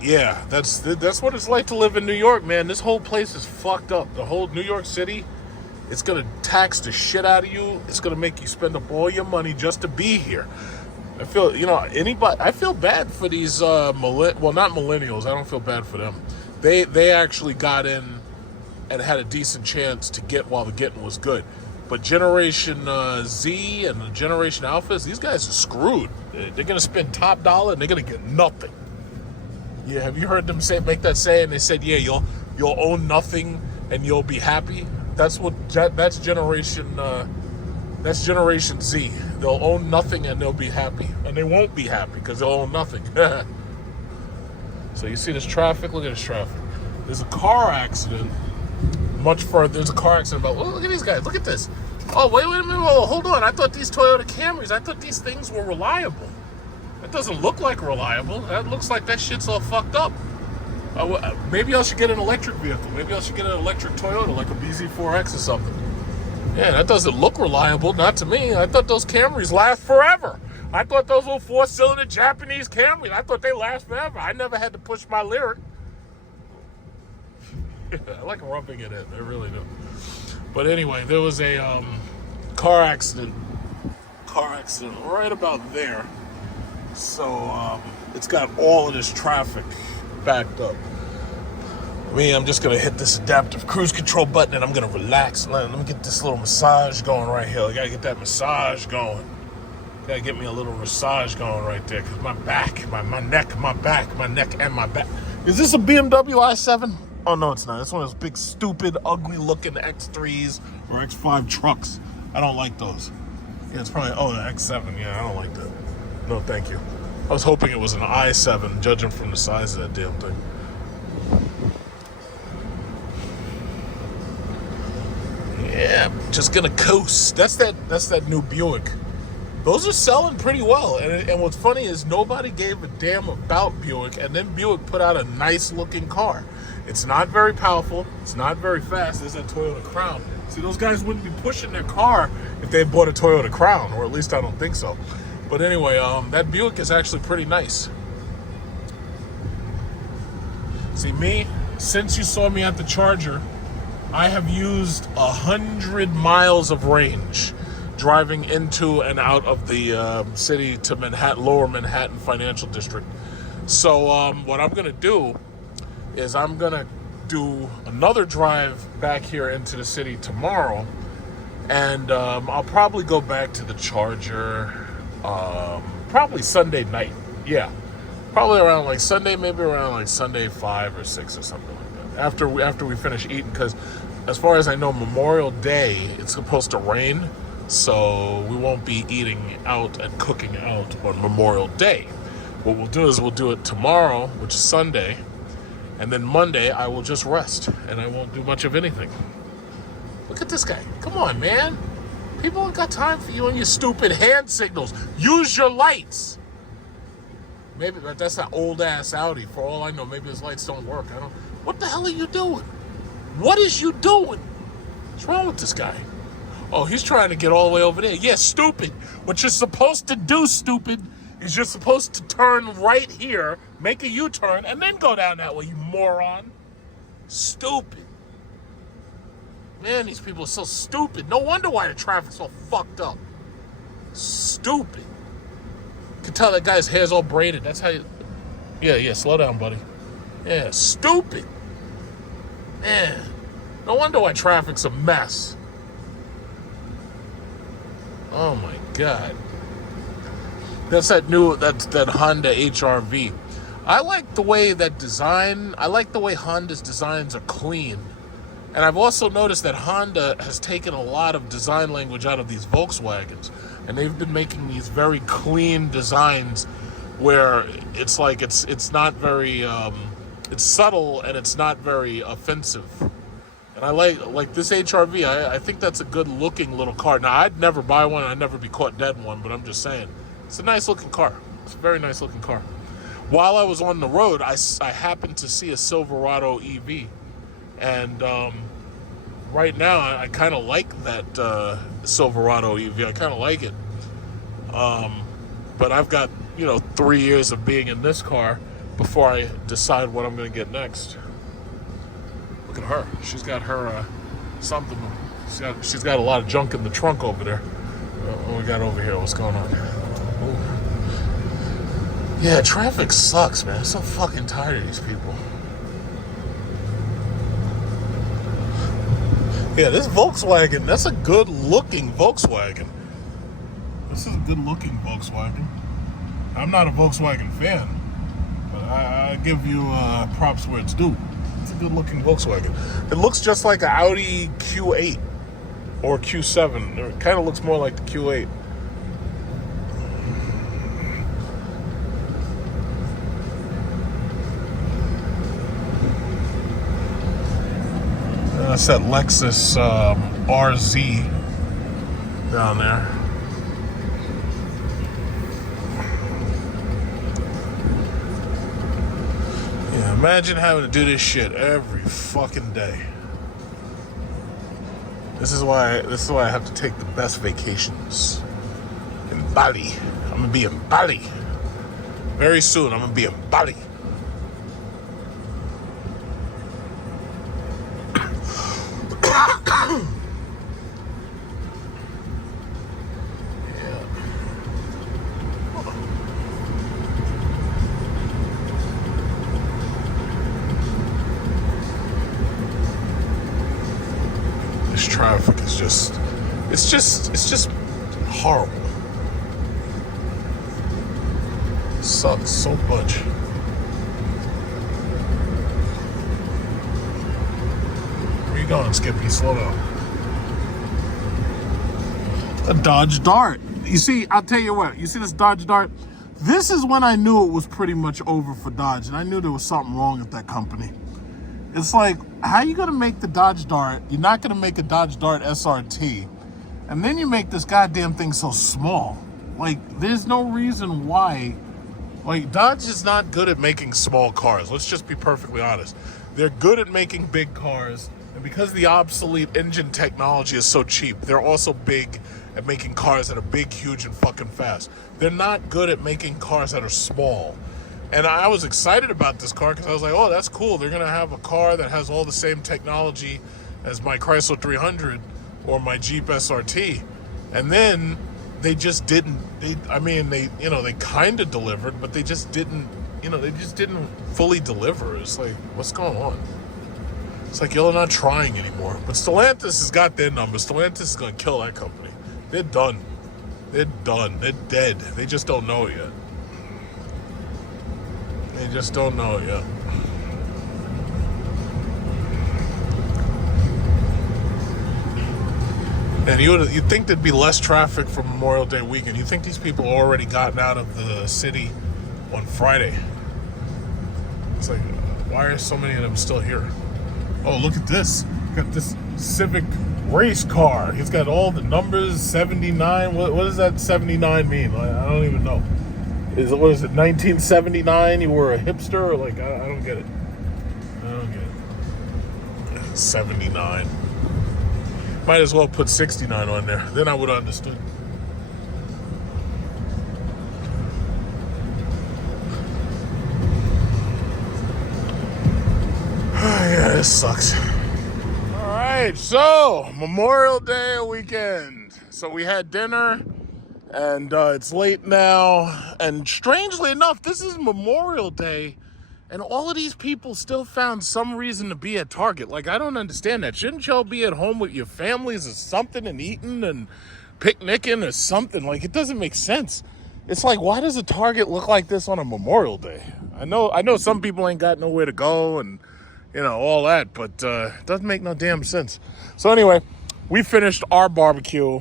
Yeah, that's what it's like to live in New York, man. This whole place is fucked up. The whole New York City, it's gonna tax the shit out of you. It's gonna make you spend up all your money just to be here. I feel, I feel bad for these not millennials. I don't feel bad for them. They actually got in and had a decent chance to get while the getting was good. But Generation Z and the Generation Alphas, these guys are screwed. They're gonna spend top dollar and they're gonna get nothing. Yeah, have you heard them make that saying? They said, "Yeah, you'll own nothing and you'll be happy." That's Generation Z. They'll own nothing and they'll be happy, and they won't be happy because they'll own nothing. So you see this traffic? Look at this traffic. There's a car accident much further. There's a car accident about. Look at these guys. Look at this. Oh, wait a minute. Whoa, hold on. I thought these Toyota Camrys. I thought these things were reliable. That doesn't look like reliable. That looks like that shit's all fucked up. Maybe I should get an electric vehicle. Maybe I should get an electric Toyota, like a BZ4X or something. Yeah, that doesn't look reliable. Not to me. I thought those Camrys last forever. I thought those little 4-cylinder Japanese Camrys, I thought they last forever. I never had to push my lyric. I like rubbing it in. I really do. But anyway, there was a car accident right about there. So it's got all of this traffic backed up. I'm just going to hit this adaptive cruise control button and I'm going to relax. Let me get this little massage going right here. I got to get that massage going. Got to get me a little massage going right there because my back, my neck, my back, my neck, and my back. Is this a BMW i7? Oh, no, it's not. It's one of those big, stupid, ugly-looking X3s or X5 trucks. I don't like those. Yeah, it's probably, the X7. Yeah, I don't like that. No, thank you. I was hoping it was an i7, judging from the size of that damn thing. Yeah, just gonna coast. That's that new Buick. Those are selling pretty well, and what's funny is nobody gave a damn about Buick, and then Buick put out a nice looking car. It's not very powerful. It's not very fast. There's that Toyota Crown. See, those guys wouldn't be pushing their car if they had bought a Toyota Crown, or at least I don't think so. But anyway, that Buick is actually pretty nice. See, since you saw me at the Charger, I have used 100 miles of range driving into and out of the city to Manhattan, Lower Manhattan Financial District. So what I'm going to do is I'm going to do another drive back here into the city tomorrow, and I'll probably go back to the Charger probably Sunday night. Yeah, probably around like Sunday, maybe around like Sunday 5 or 6 or something like that. After we finish eating, because as far as I know, Memorial Day, it's supposed to rain, so we won't be eating out and cooking out on Memorial Day. What we'll do is we'll do it tomorrow, which is Sunday, and then Monday I will just rest, and I won't do much of anything. Look at this guy. Come on, man. People ain't got time for you and your stupid hand signals. Use your lights. Maybe that's that old-ass Audi. For all I know, maybe his lights don't work. What the hell are you doing? What is you doing? What's wrong with this guy? Oh, he's trying to get all the way over there. Yeah, stupid. What you're supposed to do, stupid, is you're supposed to turn right here, make a U-turn, and then go down that way, you moron. Stupid. Man, these people are so stupid. No wonder why the traffic's all fucked up. Stupid. You can tell that guy's hair's all braided. That's how you... Yeah, slow down, buddy. Yeah, stupid. Man, no wonder why traffic's a mess. Oh my God. That's that Honda HR-V. I like the way Honda's designs are clean. And I've also noticed that Honda has taken a lot of design language out of these Volkswagens. And they've been making these very clean designs where it's like it's not very it's subtle and it's not very offensive. And I like this HR-V. I think that's a good looking little car. Now, I'd never buy one. I'd never be caught dead in one, but I'm just saying. It's a nice looking car. It's a very nice looking car. While I was on the road, I happened to see a Silverado EV. And right now, I kind of like that Silverado EV. I kind of like it. But I've got, 3 years of being in this car. before I decide what I'm going to get next. Look at her. She's got her something. She's got a lot of junk in the trunk over there. What we got over here? What's going on? Ooh. Yeah, traffic sucks, man. I'm so fucking tired of these people. Yeah, this Volkswagen, that's a good-looking Volkswagen. This is a good-looking Volkswagen. I'm not a Volkswagen fan, but I give you props where it's due. It's a good-looking Volkswagen. It looks just like an Audi Q8 or Q7. It kind of looks more like the Q8. That's that Lexus RZ down there. Yeah, imagine having to do this shit every fucking day. This is why I have to take the best vacations. In Bali. I'm gonna be in Bali. Very soon I'm gonna be in Bali. This traffic is it's just horrible. It sucks so much. Where you going, Skippy? Slow down. A Dodge Dart. You see, I'll tell you what. You see this Dodge Dart? This is when I knew it was pretty much over for Dodge, and I knew there was something wrong with that company. It's like, how you gonna make the Dodge Dart? You're not gonna make a Dodge Dart SRT, and then you make this goddamn thing so small. Like, there's no reason why. Like, Dodge is not good at making small cars. Let's just be perfectly honest. They're good at making big cars, and because the obsolete engine technology is so cheap, they're also big at making cars that are big, huge, and fucking fast. They're not good at making cars that are small. And I was excited about this car because I was like, oh, that's cool. They're going to have a car that has all the same technology as my Chrysler 300 or my Jeep SRT. And then they just didn't. They kind of delivered, but they just didn't, they just didn't fully deliver. It's like, what's going on? It's like, y'all are not trying anymore. But Stellantis has got their number. Stellantis is going to kill that company. They're done. They're done. They're dead. They just don't know it yet. They just don't know it yet. And you'd think there'd be less traffic for Memorial Day weekend. You think these people already gotten out of the city on Friday. It's like, why are so many of them still here? Oh, look at this. Got this Civic race car. He's got all the numbers, 79. What does that 79 mean? I don't even know. What is it, 1979? You were a hipster? Or like, I don't get it. I don't get it. 79. Might as well put 69 on there. Then I would have understood. Yeah, this sucks. All right, so Memorial Day weekend. So we had dinner, and it's late now. And strangely enough, this is Memorial Day, and all of these people still found some reason to be at Target. Like, I don't understand that. Shouldn't y'all be at home with your families or something and eating and picnicking or something? Like, it doesn't make sense. It's like, why does a Target look like this on a Memorial Day? I know some people ain't got nowhere to go and, all that, but it doesn't make no damn sense. So anyway, we finished our barbecue,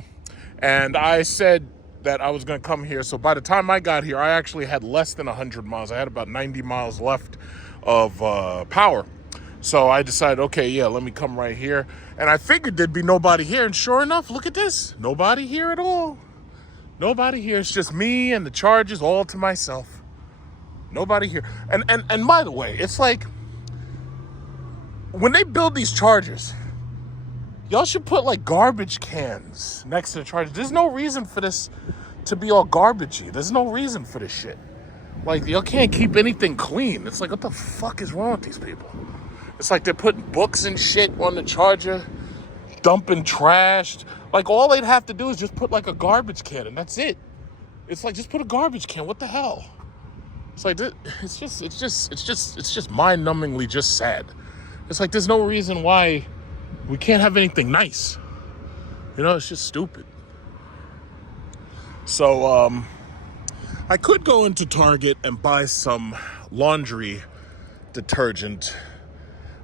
and I said that I was going to come here. So by the time I got here, I actually had less than 100 miles. I had about 90 miles left of power. So I decided, okay, yeah, let me come right here. And I figured there'd be nobody here. And sure enough, look at this. Nobody here at all. Nobody here. It's just me and the chargers all to myself. Nobody here. And by the way, it's like, when they build these chargers, y'all should put like garbage cans next to the chargers. There's no reason for this to be all garbagey. There's no reason for this shit. Like, you can't keep anything clean. It's like, what the fuck is wrong with these people? It's like they're putting books and shit on the charger, dumping trash. Like, all they'd have to do is just put like a garbage can, and that's it. It's like, just put a garbage can. What the hell? It's like, it's just mind-numbingly just sad. It's like, there's no reason why we can't have anything nice. You know, it's just stupid. So, I could go into Target and buy some laundry detergent,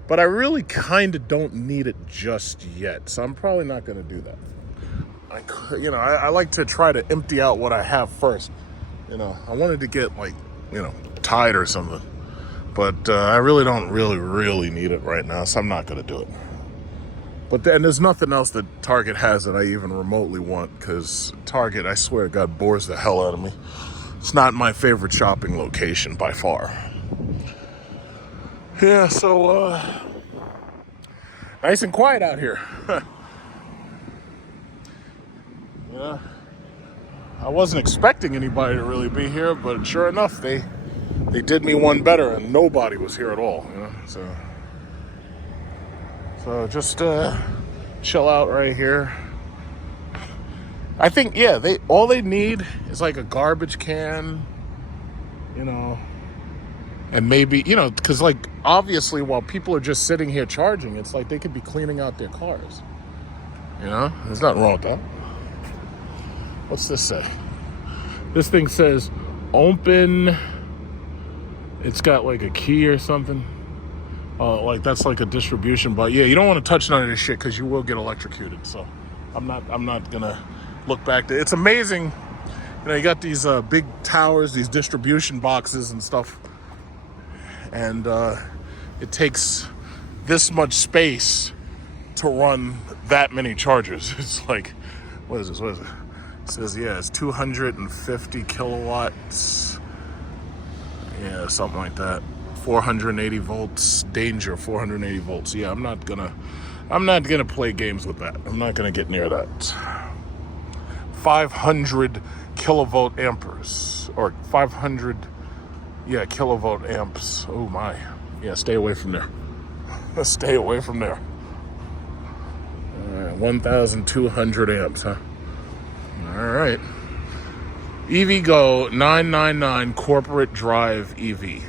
but I really kind of don't need it just yet. So I'm probably not going to do that. I like to try to empty out what I have first. You know, I wanted to get like, Tide or something, but I really don't really need it right now. So I'm not going to do it. But then there's nothing else that Target has that I even remotely want, because Target, I swear to God, bores the hell out of me. It's not my favorite shopping location by far. Yeah, so nice and quiet out here. Yeah, I wasn't expecting anybody to really be here, but sure enough, they did me one better, and nobody was here at all. So just chill out right here. I think, yeah, all they need is like a garbage can, and maybe, because like obviously while people are just sitting here charging, it's like they could be cleaning out their cars. There's nothing wrong with that. What's this say? This thing says open. It's got like a key or something. Like that's like a distribution, but yeah, you don't want to touch none of this shit because you will get electrocuted. So I'm not gonna look back there. It's amazing. You got these big towers, these distribution boxes and stuff, and it takes this much space to run that many chargers. It's like, what is this? It says, yeah, it's 250 kilowatts. Yeah, something like that. 480 volts, danger, 480 volts. Yeah, I'm not gonna play games with that. I'm not gonna get near that. 500 kilovolt amperes, or 500, kilovolt amps. Oh my. Yeah, stay away from there. Stay away from there. All right, 1,200 amps, huh? All right. EV Go 999 Corporate Drive EV.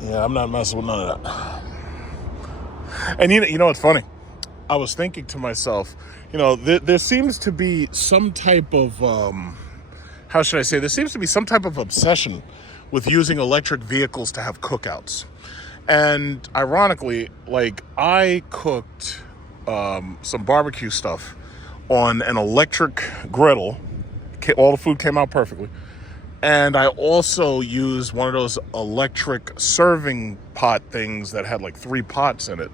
Yeah, I'm not messing with none of that. And you know what's funny? I was thinking to myself, there seems to be some type of, how should I say? There seems to be some type of obsession with using electric vehicles to have cookouts. And ironically, like, I cooked some barbecue stuff on an electric griddle. All the food came out perfectly. And I also used one of those electric serving pot things that had like 3 pots in it.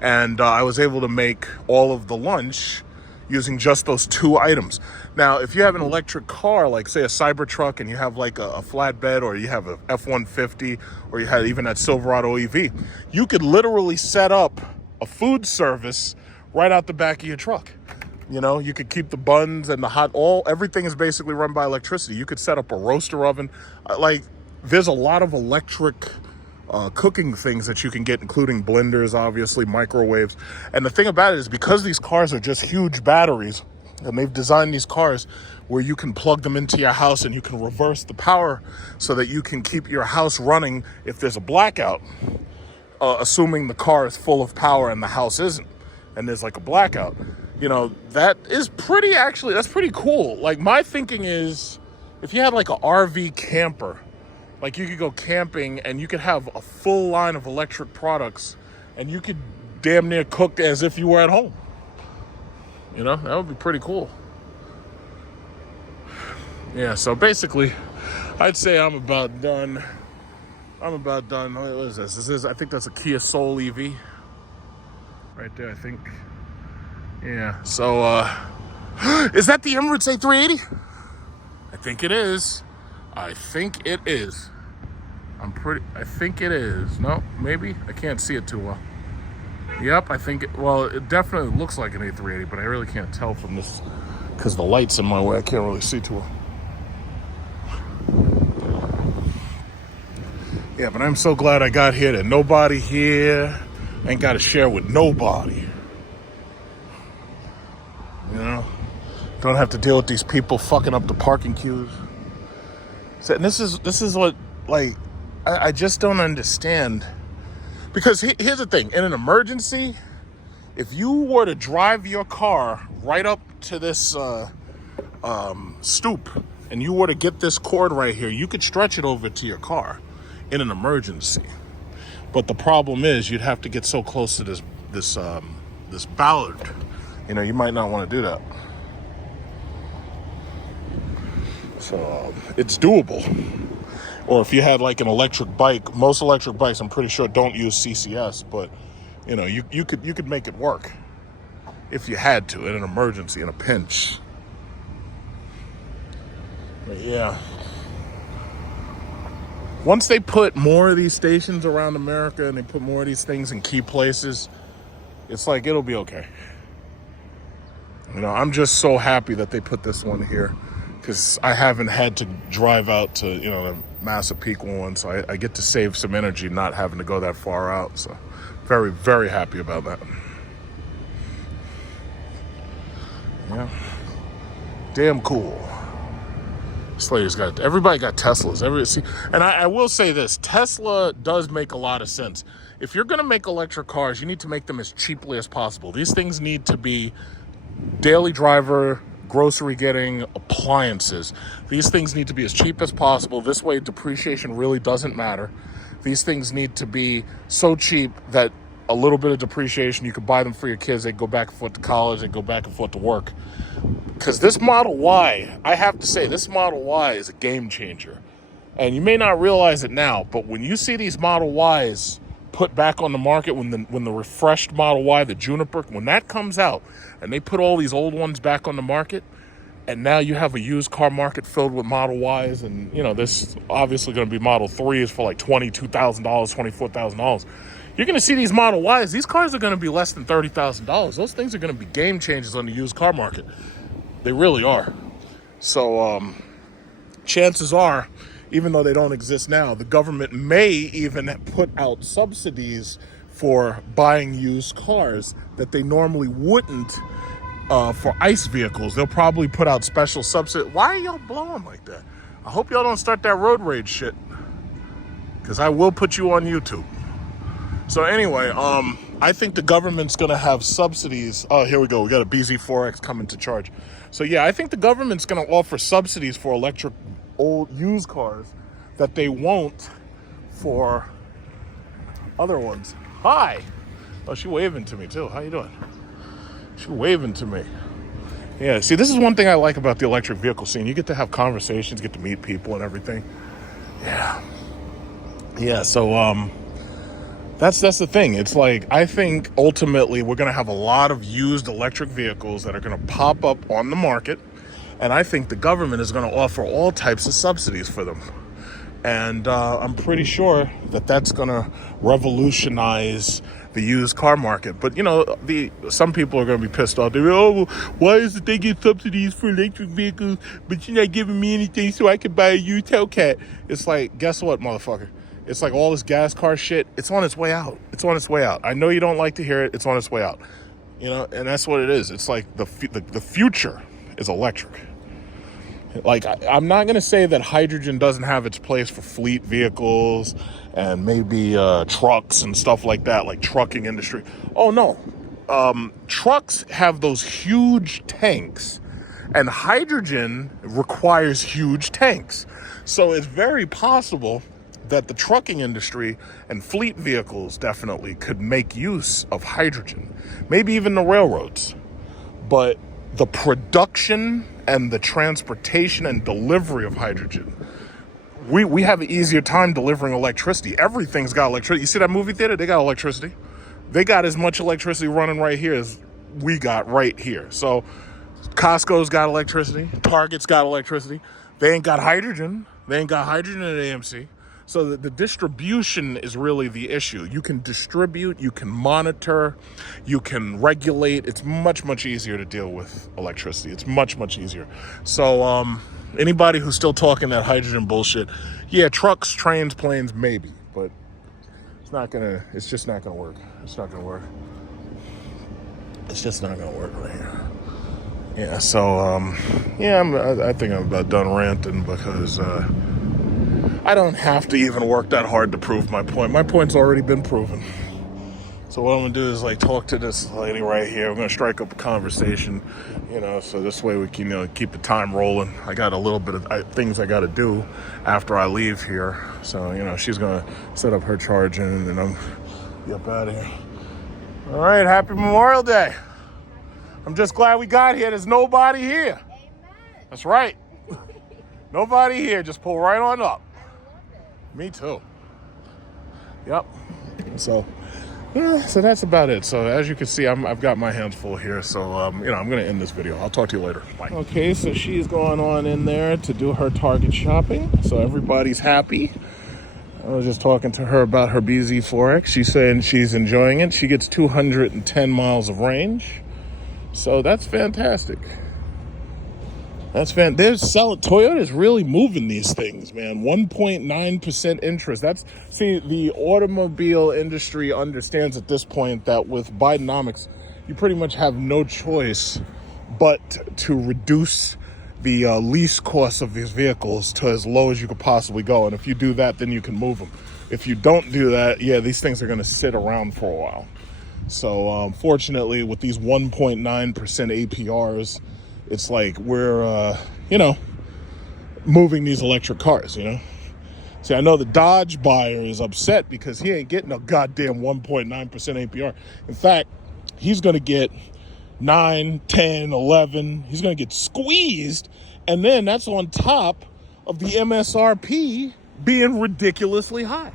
And I was able to make all of the lunch using just those 2 items. Now, if you have an electric car, like say a Cybertruck, and you have like a flatbed, or you have a F-150, or you had even that Silverado EV, you could literally set up a food service right out the back of your truck. You could keep the buns and everything is basically run by electricity. You could set up a roaster oven. There's a lot of electric cooking things that you can get, including blenders, obviously, microwaves. And the thing about it is, because these cars are just huge batteries, and they've designed these cars where you can plug them into your house and you can reverse the power so that you can keep your house running if there's a blackout, assuming the car is full of power and the house isn't, and there's like a blackout. That's pretty cool. Like, my thinking is, if you had like a RV camper, like you could go camping and you could have a full line of electric products and you could damn near cook as if you were at home. That would be pretty cool. Yeah, so basically, I'd say I'm about done. What is this? I think that's a Kia Soul EV. Right there, I think. Yeah, so, is that the Emirates A380? I think it is. I think it is. I think it is. No, maybe? I can't see it too well. Yep, it definitely looks like an A380, but I really can't tell from this, because the light's in my way. I can't really see too well. Yeah, but I'm so glad I got here that nobody here ain't got to share with nobody. You know? Don't have to deal with these people fucking up the parking queues. So, and this is what, like, I just don't understand. Because here's the thing. In an emergency, if you were to drive your car right up to this stoop and you were to get this cord right here, you could stretch it over to your car in an emergency. But the problem is you'd have to get so close to this ballard. You know, you might not want to do that. So it's doable. Or if you had like an electric bike, most electric bikes I'm pretty sure don't use CCS, but you know, you could make it work if you had to in an emergency, in a pinch. But yeah. Once they put more of these stations around America and they put more of these things in key places, it's like it'll be okay. You know, I'm just so happy that they put this one here because I haven't had to drive out to, you know, the Massapequa one, so I get to save some energy not having to go that far out. So very, very happy about that. Yeah. Damn cool. Slayer's got, everybody got Teslas. And I will say this, Tesla does make a lot of sense. If you're going to make electric cars, you need to make them as cheaply as possible. These things need to be daily driver, grocery getting appliances. These things need to be as cheap as possible. This way, depreciation really doesn't matter. These things need to be so cheap that a little bit of depreciation, you could buy them for your kids. They go back and forth to college. They go back and forth to work. Because this Model Y, I have to say, this Model Y is a game changer. And you may not realize it now, but when you see these Model Ys put back on the market, when the refreshed Model Y, the Juniper, when that comes out, and they put all these old ones back on the market, and now you have a used car market filled with Model Ys, and, you know, this obviously going to be Model 3s for like $22,000, $24,000. You're going to see these Model Ys. These cars are going to be less than $30,000. Those things are going to be game changers on the used car market. They really are. So chances are, even though they don't exist now, the government may even put out subsidies for buying used cars that they normally wouldn't for ICE vehicles. They'll probably put out special subsidies. Why are y'all blowing like that? I hope y'all don't start that road rage shit, because I will put you on YouTube. So anyway, I think the government's going to have subsidies. Oh, here we go. We got a BZ4X coming to charge. So yeah, I think the government's going to offer subsidies for electric old used cars that they won't for other ones. Hi. Oh, she waving to me too. How you doing? She waving to me. Yeah, see, this is one thing I like about the electric vehicle scene. You get to have conversations, get to meet people and everything. Yeah. Yeah, so that's the thing. It's like, I think ultimately we're going to have a lot of used electric vehicles that are going to pop up on the market, and I think the government is going to offer all types of subsidies for them. And I'm pretty sure that that's going to revolutionize the used car market. But, you know, some people are going to be pissed off. They're, oh, why is it they get subsidies for electric vehicles, but you're not giving me anything so I can buy a used Hellcat? It's like, guess what, motherfucker? It's like all this gas car shit. It's on its way out. It's on its way out. I know you don't like to hear it. It's on its way out. You know, and that's what it is. It's like the future is electric. Like, I'm not going to say that hydrogen doesn't have its place for fleet vehicles and maybe trucks and stuff like that, like trucking industry. Oh, no. Trucks have those huge tanks, and hydrogen requires huge tanks. So it's very possible that the trucking industry and fleet vehicles definitely could make use of hydrogen, maybe even the railroads. But the production and the transportation and delivery of hydrogen, we have an easier time delivering electricity. Everything's got electricity. You see that movie theater? They got electricity. They got as much electricity running right here as we got right here. So Costco's got electricity. Target's got electricity. They ain't got hydrogen. They ain't got hydrogen at AMC. So the distribution is really the issue. You can distribute, you can monitor, you can regulate. It's much, much easier to deal with electricity. It's much, much easier. So anybody who's still talking that hydrogen bullshit, yeah, trucks, trains, planes, maybe. but it's just not gonna work. It's not gonna work. It's just not gonna work right here. Yeah, so I think I'm about done ranting because I don't have to even work that hard to prove my point. My point's already been proven. So what I'm gonna do is like talk to this lady right here. We're gonna strike up a conversation, so this way we can keep the time rolling. I got a little bit of things I gotta do after I leave here. So she's gonna set up her charging and then I'm up out of here. All right, happy Memorial Day. I'm just glad we got here. There's nobody here. Amen. That's right. Nobody here. Just pull right on up. Me too. Yep. So that's about it. So as you can see, I've got my hands full here. So I'm going to end this video. I'll talk to you later. Bye. Okay, so she's going on in there to do her Target shopping. So everybody's happy. I was just talking to her about her BZ4X. She's saying she's enjoying it. She gets 210 miles of range. So that's fantastic. Toyota's really moving these things, man. 1.9% interest. The automobile industry understands at this point that with Bidenomics, you pretty much have no choice but to reduce the lease cost of these vehicles to as low as you could possibly go. And if you do that, then you can move them. If you don't do that, these things are going to sit around for a while. So fortunately, with these 1.9% APRs, it's like we're, moving these electric cars, See, I know the Dodge buyer is upset because he ain't getting a goddamn 1.9% APR. In fact, he's going to get 9, 10, 11. He's going to get squeezed. And then that's on top of the MSRP being ridiculously high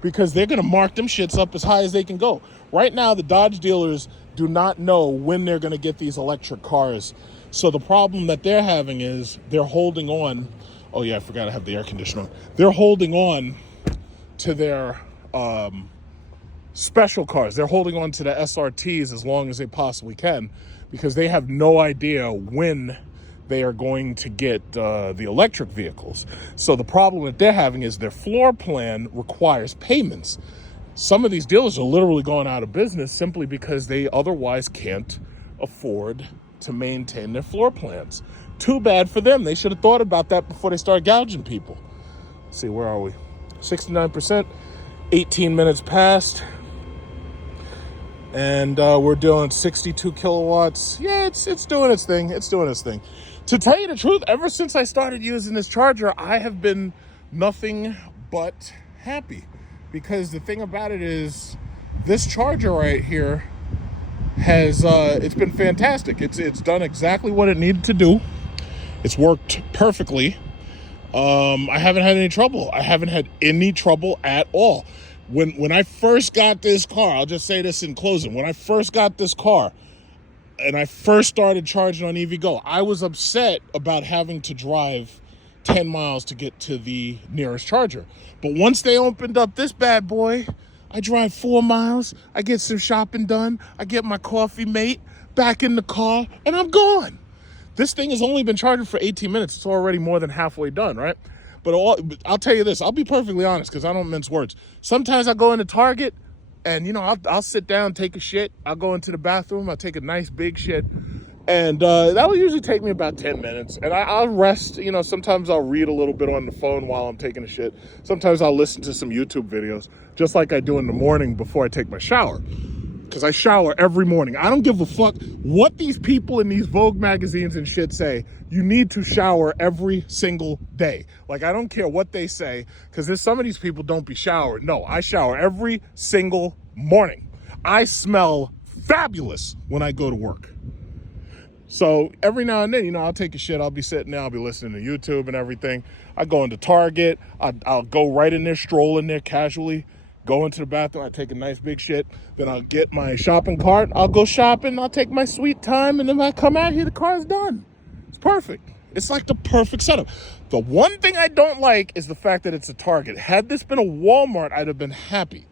because they're going to mark them shits up as high as they can go. Right now, the Dodge dealers do not know when they're going to get these electric cars. So the problem that they're having is they're holding on. Oh, yeah, I forgot I have the air conditioner on. They're holding on to their special cars. They're holding on to the SRTs as long as they possibly can because they have no idea when they are going to get the electric vehicles. So the problem that they're having is their floor plan requires payments. Some of these dealers are literally going out of business simply because they otherwise can't afford to maintain their floor plans. Too bad for them. They should have thought about that before they start gouging people. Let's see, where are we? 69%, 18 minutes past. And we're doing 62 kilowatts. Yeah, it's doing its thing. It's doing its thing. To tell you the truth, ever since I started using this charger, I have been nothing but happy. Because the thing about it is, this charger right here has, it's been fantastic. It's done exactly what it needed to do. It's worked perfectly. I haven't had any trouble. I haven't had any trouble at all. When I first got this car, I'll just say this in closing. When I first got this car and I first started charging on EVgo, I was upset about having to drive 10 miles to get to the nearest charger. But once they opened up this bad boy, I drive 4 miles, I get some shopping done, I get my coffee mate back in the car, and I'm gone. This thing has only been charging for 18 minutes. It's already more than halfway done, right? But I'll tell you this, I'll be perfectly honest because I don't mince words. Sometimes I go into Target and, I'll sit down, take a shit. I'll go into the bathroom, I'll take a nice big shit. And that'll usually take me about 10 minutes. And I'll rest, sometimes I'll read a little bit on the phone while I'm taking a shit. Sometimes I'll listen to some YouTube videos, just like I do in the morning before I take my shower. Because I shower every morning. I don't give a fuck what these people in these Vogue magazines and shit say. You need to shower every single day. Like, I don't care what they say, because there's some of these people don't be showered. No, I shower every single morning. I smell fabulous when I go to work. So every now and then, I'll take a shit. I'll be sitting there. I'll be listening to YouTube and everything. I go into Target. I'll go right in there, stroll in there casually, go into the bathroom. I take a nice big shit. Then I'll get my shopping cart. I'll go shopping. I'll take my sweet time. And then when I come out here, the car's done. It's perfect. It's like the perfect setup. The one thing I don't like is the fact that it's a Target. Had this been a Walmart, I'd have been happy.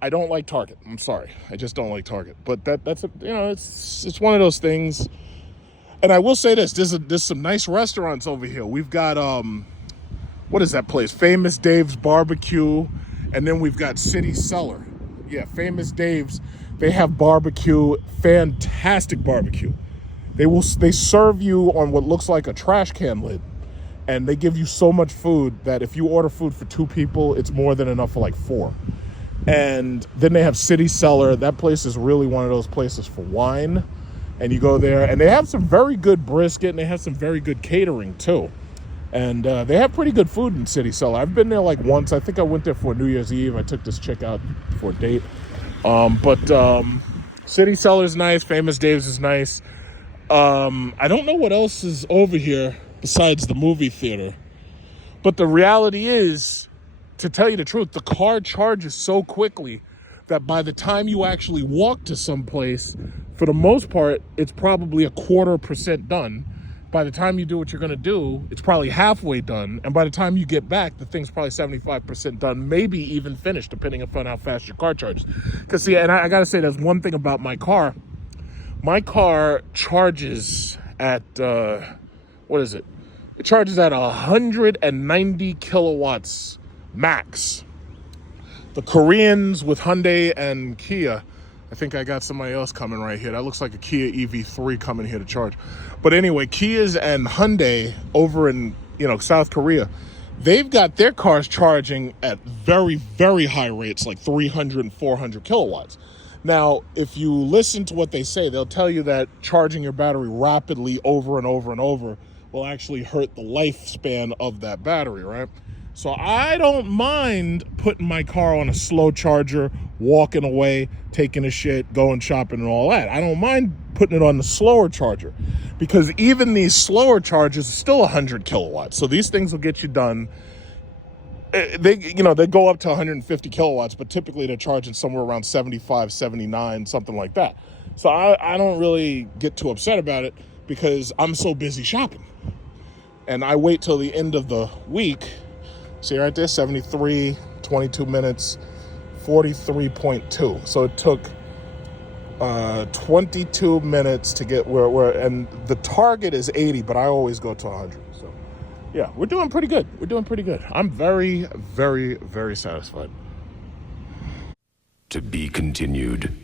I don't like Target. I'm sorry. I just don't like Target. But that's it's one of those things. And I will say this, there's some nice restaurants over here. We've got, what is that place? Famous Dave's Barbecue. And then we've got City Cellar. Yeah, Famous Dave's. They have barbecue, fantastic barbecue. They serve you on what looks like a trash can lid. And they give you so much food that if you order food for 2 people, it's more than enough for like 4. And then they have City Cellar. That place is really one of those places for wine. And you go there, and they have some very good brisket, and they have some very good catering too. And they have pretty good food in City Cellar. I've been there like once. I think I went there for New Year's Eve. I took this chick out for a date. But City Cellar's nice. Famous Dave's is nice. I don't know what else is over here besides the movie theater. But the reality is, to tell you the truth, the car charges so quickly that by the time you actually walk to someplace, for the most part, it's probably 0.25% done. By the time you do what you're going to do, it's probably halfway done. And by the time you get back, the thing's probably 75% done, maybe even finished, depending upon how fast your car charges. Because, see, and I got to say, there's one thing about my car. My car charges at, what is it? It charges at 190 kilowatts max. The Koreans with Hyundai and Kia, I think I got somebody else coming right here. That looks like a Kia EV3 coming here to charge. But anyway, Kias and Hyundai over in, South Korea, they've got their cars charging at very, very high rates, like 300 and 400 kilowatts. Now, if you listen to what they say, they'll tell you that charging your battery rapidly over and over and over will actually hurt the lifespan of that battery, right? So I don't mind putting my car on a slow charger, walking away, taking a shit, going shopping and all that. I don't mind putting it on the slower charger, because even these slower chargers are still 100 kilowatts. So these things will get you done. They go up to 150 kilowatts, but typically they're charging somewhere around 75, 79, something like that. So I don't really get too upset about it because I'm so busy shopping. And I wait till the end of the week. See right there, 73, 22 minutes, 43.2. So it took 22 minutes to get where we're, and the target is 80, but I always go to 100. So yeah, we're doing pretty good. I'm very, very, very satisfied. To be continued.